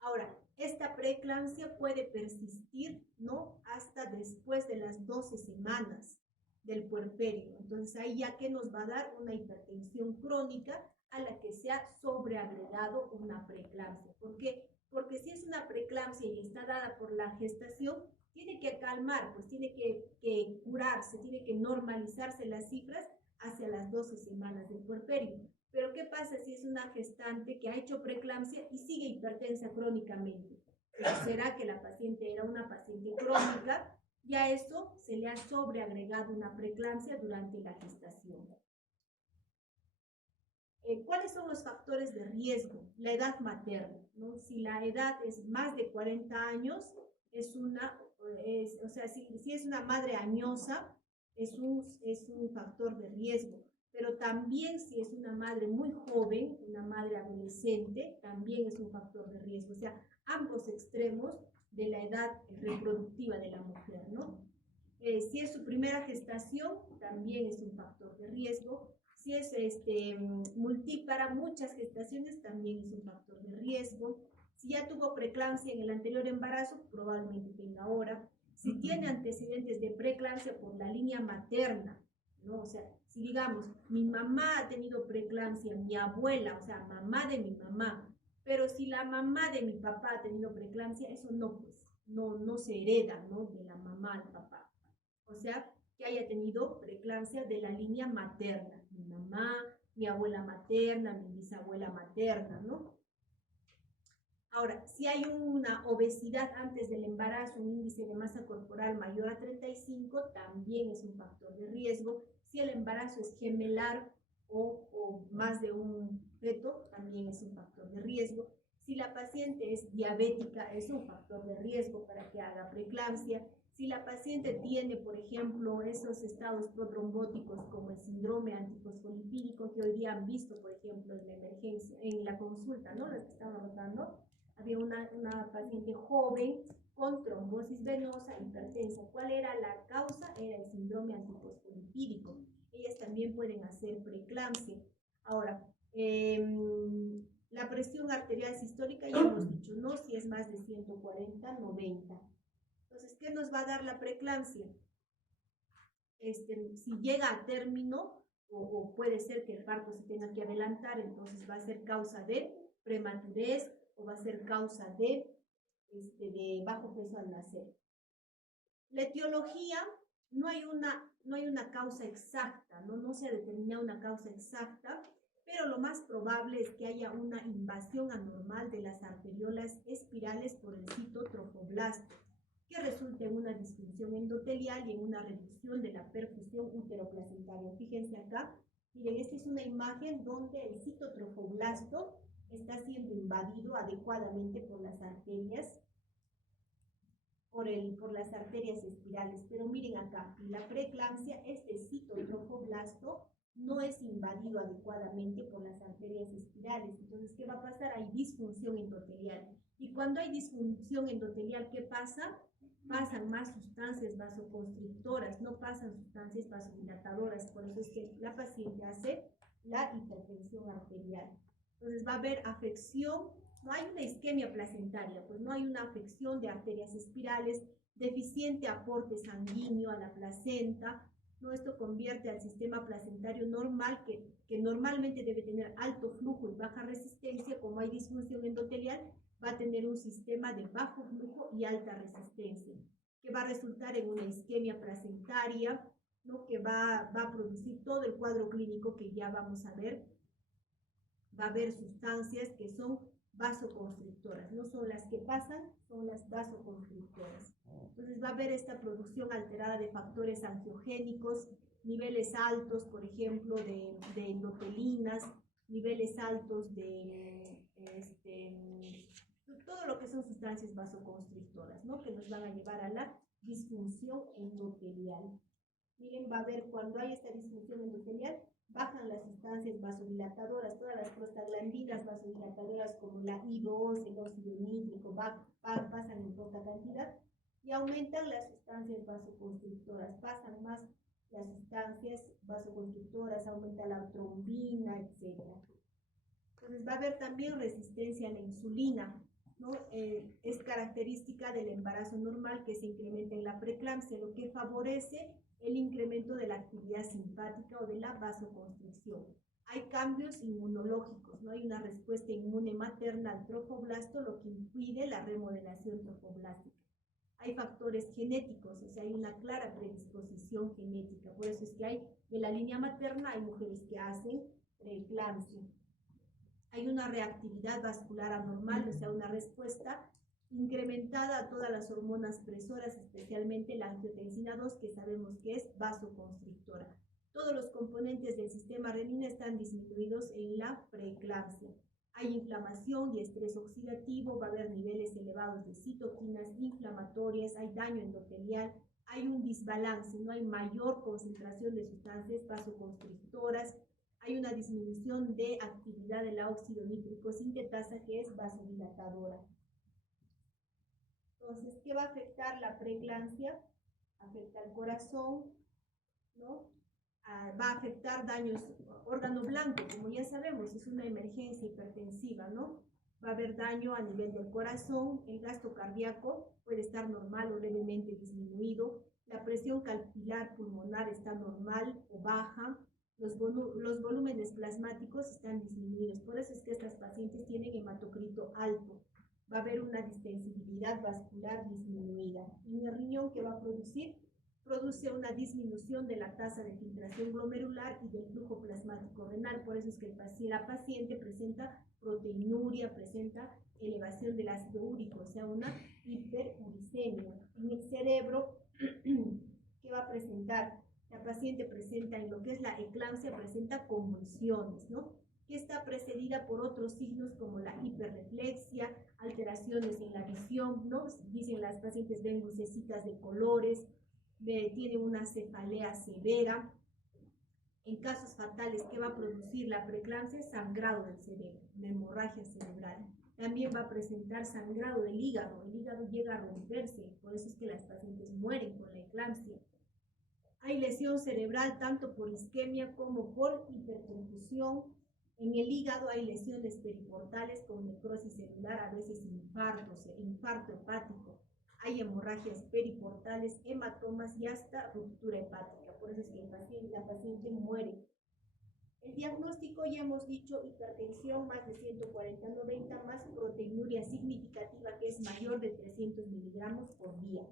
Ahora, esta preeclampsia puede persistir, ¿no? Hasta después de las 12 semanas del puerperio. Entonces, ahí ya que nos va a dar una hipertensión crónica a la que se ha sobreagregado una preeclampsia. ¿Por qué? Porque si es una preeclampsia y está dada por la gestación, tiene que calmar, pues tiene que curarse, tiene que normalizarse las cifras hacia las 12 semanas del puerperio. Pero ¿qué pasa si es una gestante que ha hecho preeclampsia y sigue hipertensa crónicamente? ¿Será que la paciente era una paciente crónica? Y a eso se le ha sobreagregado una preeclampsia durante la gestación. ¿Cuáles son los factores de riesgo? La edad materna, ¿no? Si la edad es más de 40 años, o sea, si es una madre añosa, es un factor de riesgo. pero también si es una madre muy joven, una madre adolescente, también es un factor de riesgo. O sea, ambos extremos de la edad reproductiva de la mujer, ¿no? Si es su primera gestación, también es un factor de riesgo. Si es multípara, muchas gestaciones, también es un factor de riesgo. Si ya tuvo preeclampsia en el anterior embarazo, probablemente tenga ahora. Si tiene antecedentes de preeclampsia por la línea materna, ¿no? O sea, si digamos, mi mamá ha tenido preeclampsia, mi abuela, o sea, mamá de mi mamá, pero si la mamá de mi papá ha tenido preeclampsia, eso no, pues, no se hereda, ¿no? De la mamá al papá. O sea, que haya tenido preeclampsia de la línea materna, mi mamá, mi abuela materna, mi bisabuela materna, ¿no? Ahora, si hay una obesidad antes del embarazo, un índice de masa corporal mayor a 35, también es un factor de riesgo. Si el embarazo es gemelar o más de un feto, también es un factor de riesgo. Si la paciente es diabética, es un factor de riesgo para que haga preeclampsia. Si la paciente tiene, por ejemplo, esos estados protrombóticos como el síndrome antifosfolipídico que hoy día han visto, por ejemplo, en la emergencia, en la consulta, ¿no? Las que estaban rotando, había una paciente joven con trombosis venosa hipertensa. ¿Cuál era la causa? Era el síndrome antifosfolipídico. Ellas también pueden hacer preeclampsia. Ahora, la presión arterial sistólica ya hemos dicho, ¿no? Si es más de 140, 90. Entonces, ¿qué nos va a dar la preeclampsia? Si llega a término, o puede ser que el parto se tenga que adelantar, entonces va a ser causa de prematurez o va a ser causa de bajo peso al nacer. La etiología, no hay una causa exacta, no se ha determinado una causa exacta, pero lo más probable es que haya una invasión anormal de las arteriolas espirales por el citotrofoblasto, que resulta en una disfunción endotelial y en una reducción de la perfusión uteroplacentaria. Fíjense acá, miren, esta es una imagen donde el citotrofoblasto está siendo invadido adecuadamente por las arterias, por las arterias espirales. Pero miren acá, en la preeclampsia, este citotrofoblasto no es invadido adecuadamente por las arterias espirales. Entonces, ¿qué va a pasar? Hay disfunción endotelial. Y cuando hay disfunción endotelial, ¿qué pasa? Pasan más sustancias vasoconstrictoras, no pasan sustancias vasodilatadoras. Por eso es que la paciente hace la hipertensión arterial. Entonces va a haber afección, no hay una isquemia placentaria, pues no hay una afección de arterias espirales, deficiente aporte sanguíneo a la placenta, ¿no? Esto convierte al sistema placentario normal, que normalmente debe tener alto flujo y baja resistencia. Como hay disfunción endotelial, va a tener un sistema de bajo flujo y alta resistencia, que va a resultar en una isquemia placentaria, ¿no? Que va a producir todo el cuadro clínico que ya vamos a ver. Va a haber sustancias que son vasoconstrictoras, no son las que pasan, son las vasoconstrictoras. Entonces va a haber esta producción alterada de factores angiogénicos, niveles altos, por ejemplo, de endotelinas, niveles altos de todo lo que son sustancias vasoconstrictoras, ¿no? Que nos van a llevar a la disfunción endotelial. Miren, va a haber, cuando hay esta disfunción endotelial, bajan las sustancias vasodilatadoras, todas las prostaglandinas vasodilatadoras como la I2, el óxido nítrico, pasan en poca cantidad y aumentan las sustancias vasoconstrictoras, pasan más las sustancias vasoconstrictoras, aumenta la trombina, etc. Entonces va a haber también resistencia a la insulina, ¿no? Es característica del embarazo normal que se incrementa en la preeclampsia, lo que favorece el incremento de la actividad simpática o de la vasoconstricción. Hay cambios inmunológicos, ¿no? Hay una respuesta inmune materna al trofoblasto, lo que impide la remodelación trofoblástica. Hay factores genéticos, o sea, hay una clara predisposición genética. Por eso es que hay, de la línea materna, hay mujeres que hacen preeclampsia. Hay una reactividad vascular anormal, o sea, una respuesta incrementada a todas las hormonas presoras, especialmente la angiotensina 2, que sabemos que es vasoconstrictora. Todos los componentes del sistema renina están disminuidos en la preeclampsia. Hay inflamación y estrés oxidativo, va a haber niveles elevados de citoquinas inflamatorias, hay daño endotelial, hay un desbalance, no hay mayor concentración de sustancias vasoconstrictoras, hay una disminución de actividad de la óxido nítrico sintetasa que es vasodilatadora. Entonces, ¿qué va a afectar la preeclampsia? Afecta al corazón, ¿no? Va a afectar daños, órgano blanco, como ya sabemos, es una emergencia hipertensiva, ¿no? Va a haber daño a nivel del corazón, el gasto cardíaco puede estar normal o levemente disminuido, la presión capilar pulmonar está normal o baja, los volúmenes plasmáticos están disminuidos, por eso es que estas pacientes tienen hematocrito alto. Va a haber una distensibilidad vascular disminuida. En el riñón, ¿qué va a producir? Produce una disminución de la tasa de filtración glomerular y del flujo plasmático renal. Por eso es que la paciente presenta proteinuria, presenta elevación del ácido úrico, o sea, una hiperuricemia. En el cerebro, ¿qué va a presentar? La paciente presenta, en lo que es la eclampsia, presenta convulsiones, ¿no? Que está precedida por otros signos como la hiperreflexia, alteraciones en la visión, ¿no? Dicen las pacientes ven lucecitas de colores, tiene una cefalea severa. En casos fatales, ¿qué va a producir la preeclampsia? Sangrado del cerebro, una hemorragia cerebral. También va a presentar sangrado del hígado, el hígado llega a romperse, por eso es que las pacientes mueren con la eclampsia. Hay lesión cerebral tanto por isquemia como por hiperconfusión. En el hígado hay lesiones periportales con necrosis celular, a veces infarto hepático. Hay hemorragias periportales, hematomas y hasta ruptura hepática. Por eso es que la paciente muere. El diagnóstico, ya hemos dicho, hipertensión más de 140/90, más proteinuria significativa que es mayor de 300 miligramos por día.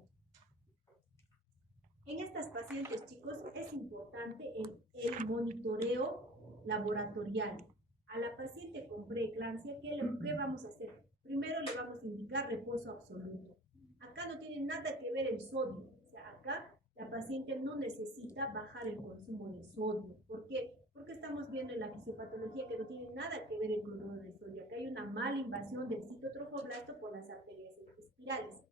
En estas pacientes, chicos, es importante el monitoreo laboratorial. A la paciente con preeclampsia, ¿qué vamos a hacer? Primero le vamos a indicar reposo absoluto. Acá no tiene nada que ver el sodio. O sea, acá la paciente no necesita bajar el consumo de sodio. ¿Por qué? Porque estamos viendo en la fisiopatología que no tiene nada que ver el cloruro de sodio. Acá hay una mala invasión del citotrofoblasto por las arterias espirales.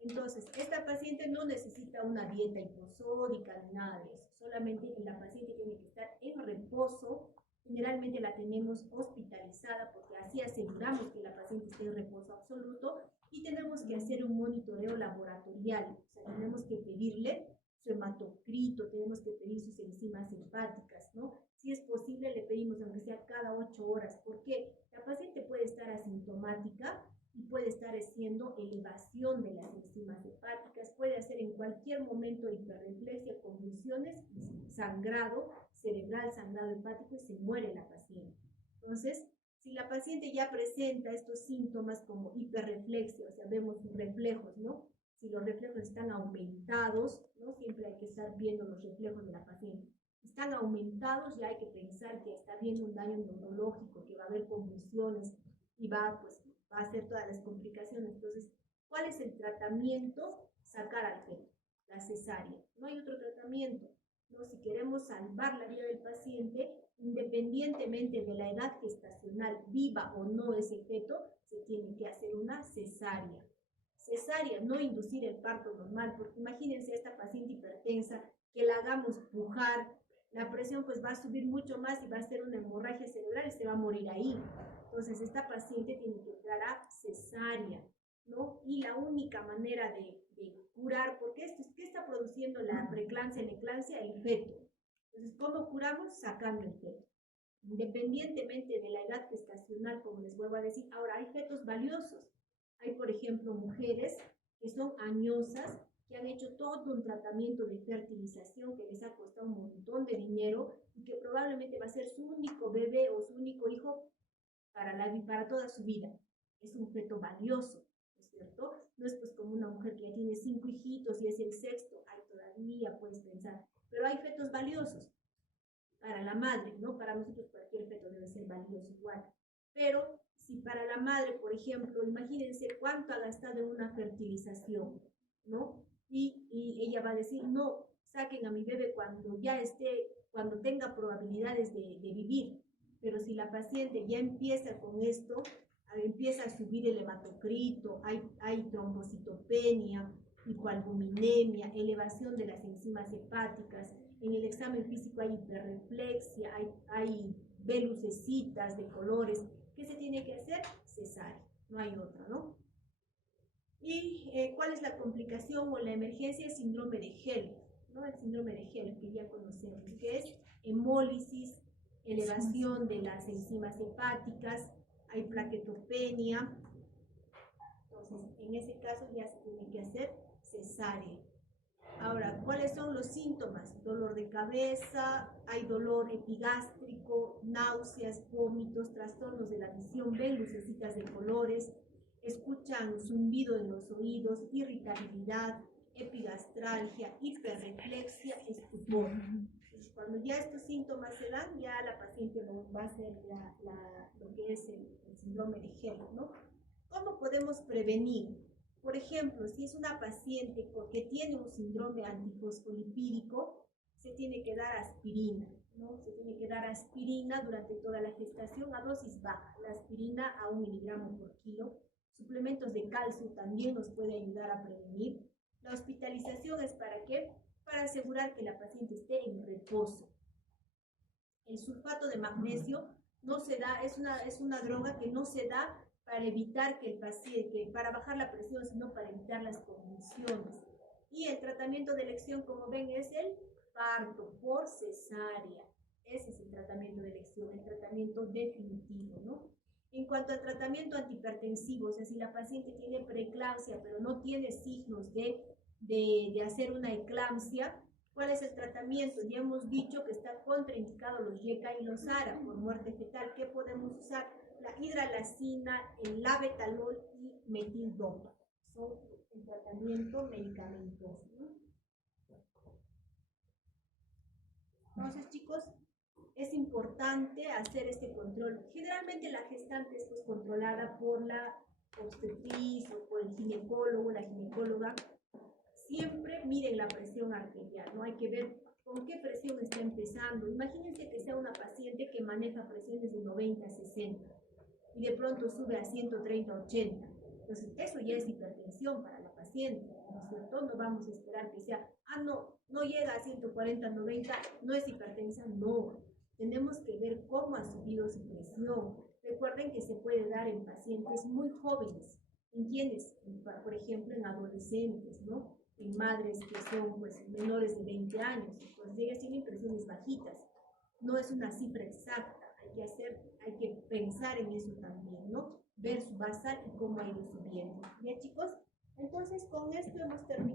Entonces, esta paciente no necesita una dieta hiposódica ni nada de eso. Solamente la paciente tiene que estar en reposo. Generalmente la tenemos hospitalizada porque así aseguramos que la paciente esté en reposo absoluto y tenemos que hacer un monitoreo laboratorial. O sea, tenemos que pedirle su hematocrito, tenemos que pedir sus enzimas hepáticas, ¿no? Si es posible, le pedimos aunque sea cada 8 horas. ¿Por qué? La paciente puede estar asintomática y puede estar haciendo elevación de las enzimas hepáticas, puede hacer en cualquier momento hiperreflexia, convulsiones, sangrado cerebral, sangrado hepático y se muere la paciente. Entonces, si la paciente ya presenta estos síntomas como hiperreflexia, o sea, vemos sus reflejos, ¿no? Si los reflejos están aumentados, ¿no? Siempre hay que estar viendo los reflejos de la paciente. Están aumentados, ya hay que pensar que está habiendo un daño neurológico, que va a haber convulsiones y va a hacer todas las complicaciones. Entonces, ¿cuál es el tratamiento? Sacar al feto, la cesárea. No hay otro tratamiento, ¿no? Si queremos salvar la vida del paciente, independientemente de la edad gestacional, viva o no ese feto, se tiene que hacer una cesárea. Cesárea, no inducir el parto normal, porque imagínense a esta paciente hipertensa que la hagamos pujar, la presión pues va a subir mucho más y va a ser una hemorragia cerebral y se va a morir ahí. Entonces esta paciente tiene que entrar a cesárea, ¿no? Y la única manera de curar, porque ¿qué está produciendo la preeclampsia, la eclampsia? El feto. Entonces, ¿cómo curamos? Sacando el feto. Independientemente de la edad gestacional, como les vuelvo a decir, ahora hay fetos valiosos. Hay, por ejemplo, mujeres que son añosas, que han hecho todo un tratamiento de fertilización que les ha costado un montón de dinero y que probablemente va a ser su único bebé o su único hijo para toda su vida. Es un feto valioso, ¿no es cierto? No es pues como una mujer que ya tiene 5 hijitos y es el sexto, ahí todavía puedes pensar, pero hay fetos valiosos para la madre, ¿no? Para nosotros cualquier feto debe ser valioso igual, pero si para la madre, por ejemplo, imagínense cuánto ha gastado en una fertilización, ¿no? Y ella va a decir, no, saquen a mi bebé cuando tenga probabilidades de vivir. Pero si la paciente ya empieza con esto, empieza a subir el hematocrito, hay trombocitopenia, hipoalbuminemia, elevación de las enzimas hepáticas. En el examen físico hay hiperreflexia, hay velucecitas de colores. ¿Qué se tiene que hacer? Cesárea, no hay otra, ¿no? ¿Y cuál es la complicación o la emergencia? El síndrome de Helen, ¿no? El síndrome de Helen, que ya conocemos, que es hemólisis, elevación de las enzimas hepáticas, hay plaquetopenia. Entonces, en ese caso ya se tiene que hacer cesárea. Ahora, ¿cuáles son los síntomas? Dolor de cabeza, hay dolor epigástrico, náuseas, vómitos, trastornos de la visión, ven lucecitas de colores, escuchan zumbido en los oídos, irritabilidad, epigastralgia, hiperreflexia, estupor. Cuando ya estos síntomas se dan, ya la paciente va a hacer lo que es el síndrome de Helen, ¿no? ¿Cómo podemos prevenir? Por ejemplo, si es una paciente que tiene un síndrome antifosfolipídico, se tiene que dar aspirina, ¿no? Se tiene que dar aspirina durante toda la gestación a dosis baja, la aspirina a 1 miligramo por kilo. Suplementos de calcio también nos puede ayudar a prevenir. La hospitalización es ¿para qué? Para asegurar que la paciente esté en reposo. El sulfato de magnesio no se da, es una droga que no se da para evitar que el paciente, para bajar la presión, sino para evitar las convulsiones. Y el tratamiento de elección, como ven, es el parto por cesárea. Ese es el tratamiento de elección, el tratamiento definitivo, ¿no? En cuanto al tratamiento antihipertensivo, o sea, si la paciente tiene preeclampsia, pero no tiene signos de hacer una eclampsia, ¿cuál es el tratamiento? Ya hemos dicho que está contraindicado los YECA y los ARA por muerte fetal. ¿Qué podemos usar? La hidralazina, el labetalol y metildopa. Son el tratamiento medicamentoso, ¿no? Entonces, chicos, es importante hacer este control. Generalmente la gestante es pues controlada por la obstetriz o por el ginecólogo, la ginecóloga. Siempre miren la presión arterial, ¿no? Hay que ver con qué presión está empezando. Imagínense que sea una paciente que maneja presiones de 90 a 60 y de pronto sube a 130 a 80. Entonces, eso ya es hipertensión para la paciente, ¿no es cierto? No vamos a esperar que sea, no llega a 140, 90, no es hipertensa, no. Tenemos que ver cómo ha subido su presión. Recuerden que se puede dar en pacientes muy jóvenes, ¿en quiénes? Por ejemplo, en adolescentes, ¿no? En madres que son pues menores de 20 años, pues ellas tienen presiones bajitas. No es una cifra exacta, hay que pensar en eso también, ¿no? Ver su basal y cómo ha ido subiendo. ¿Ya, chicos? Entonces, con esto hemos terminado.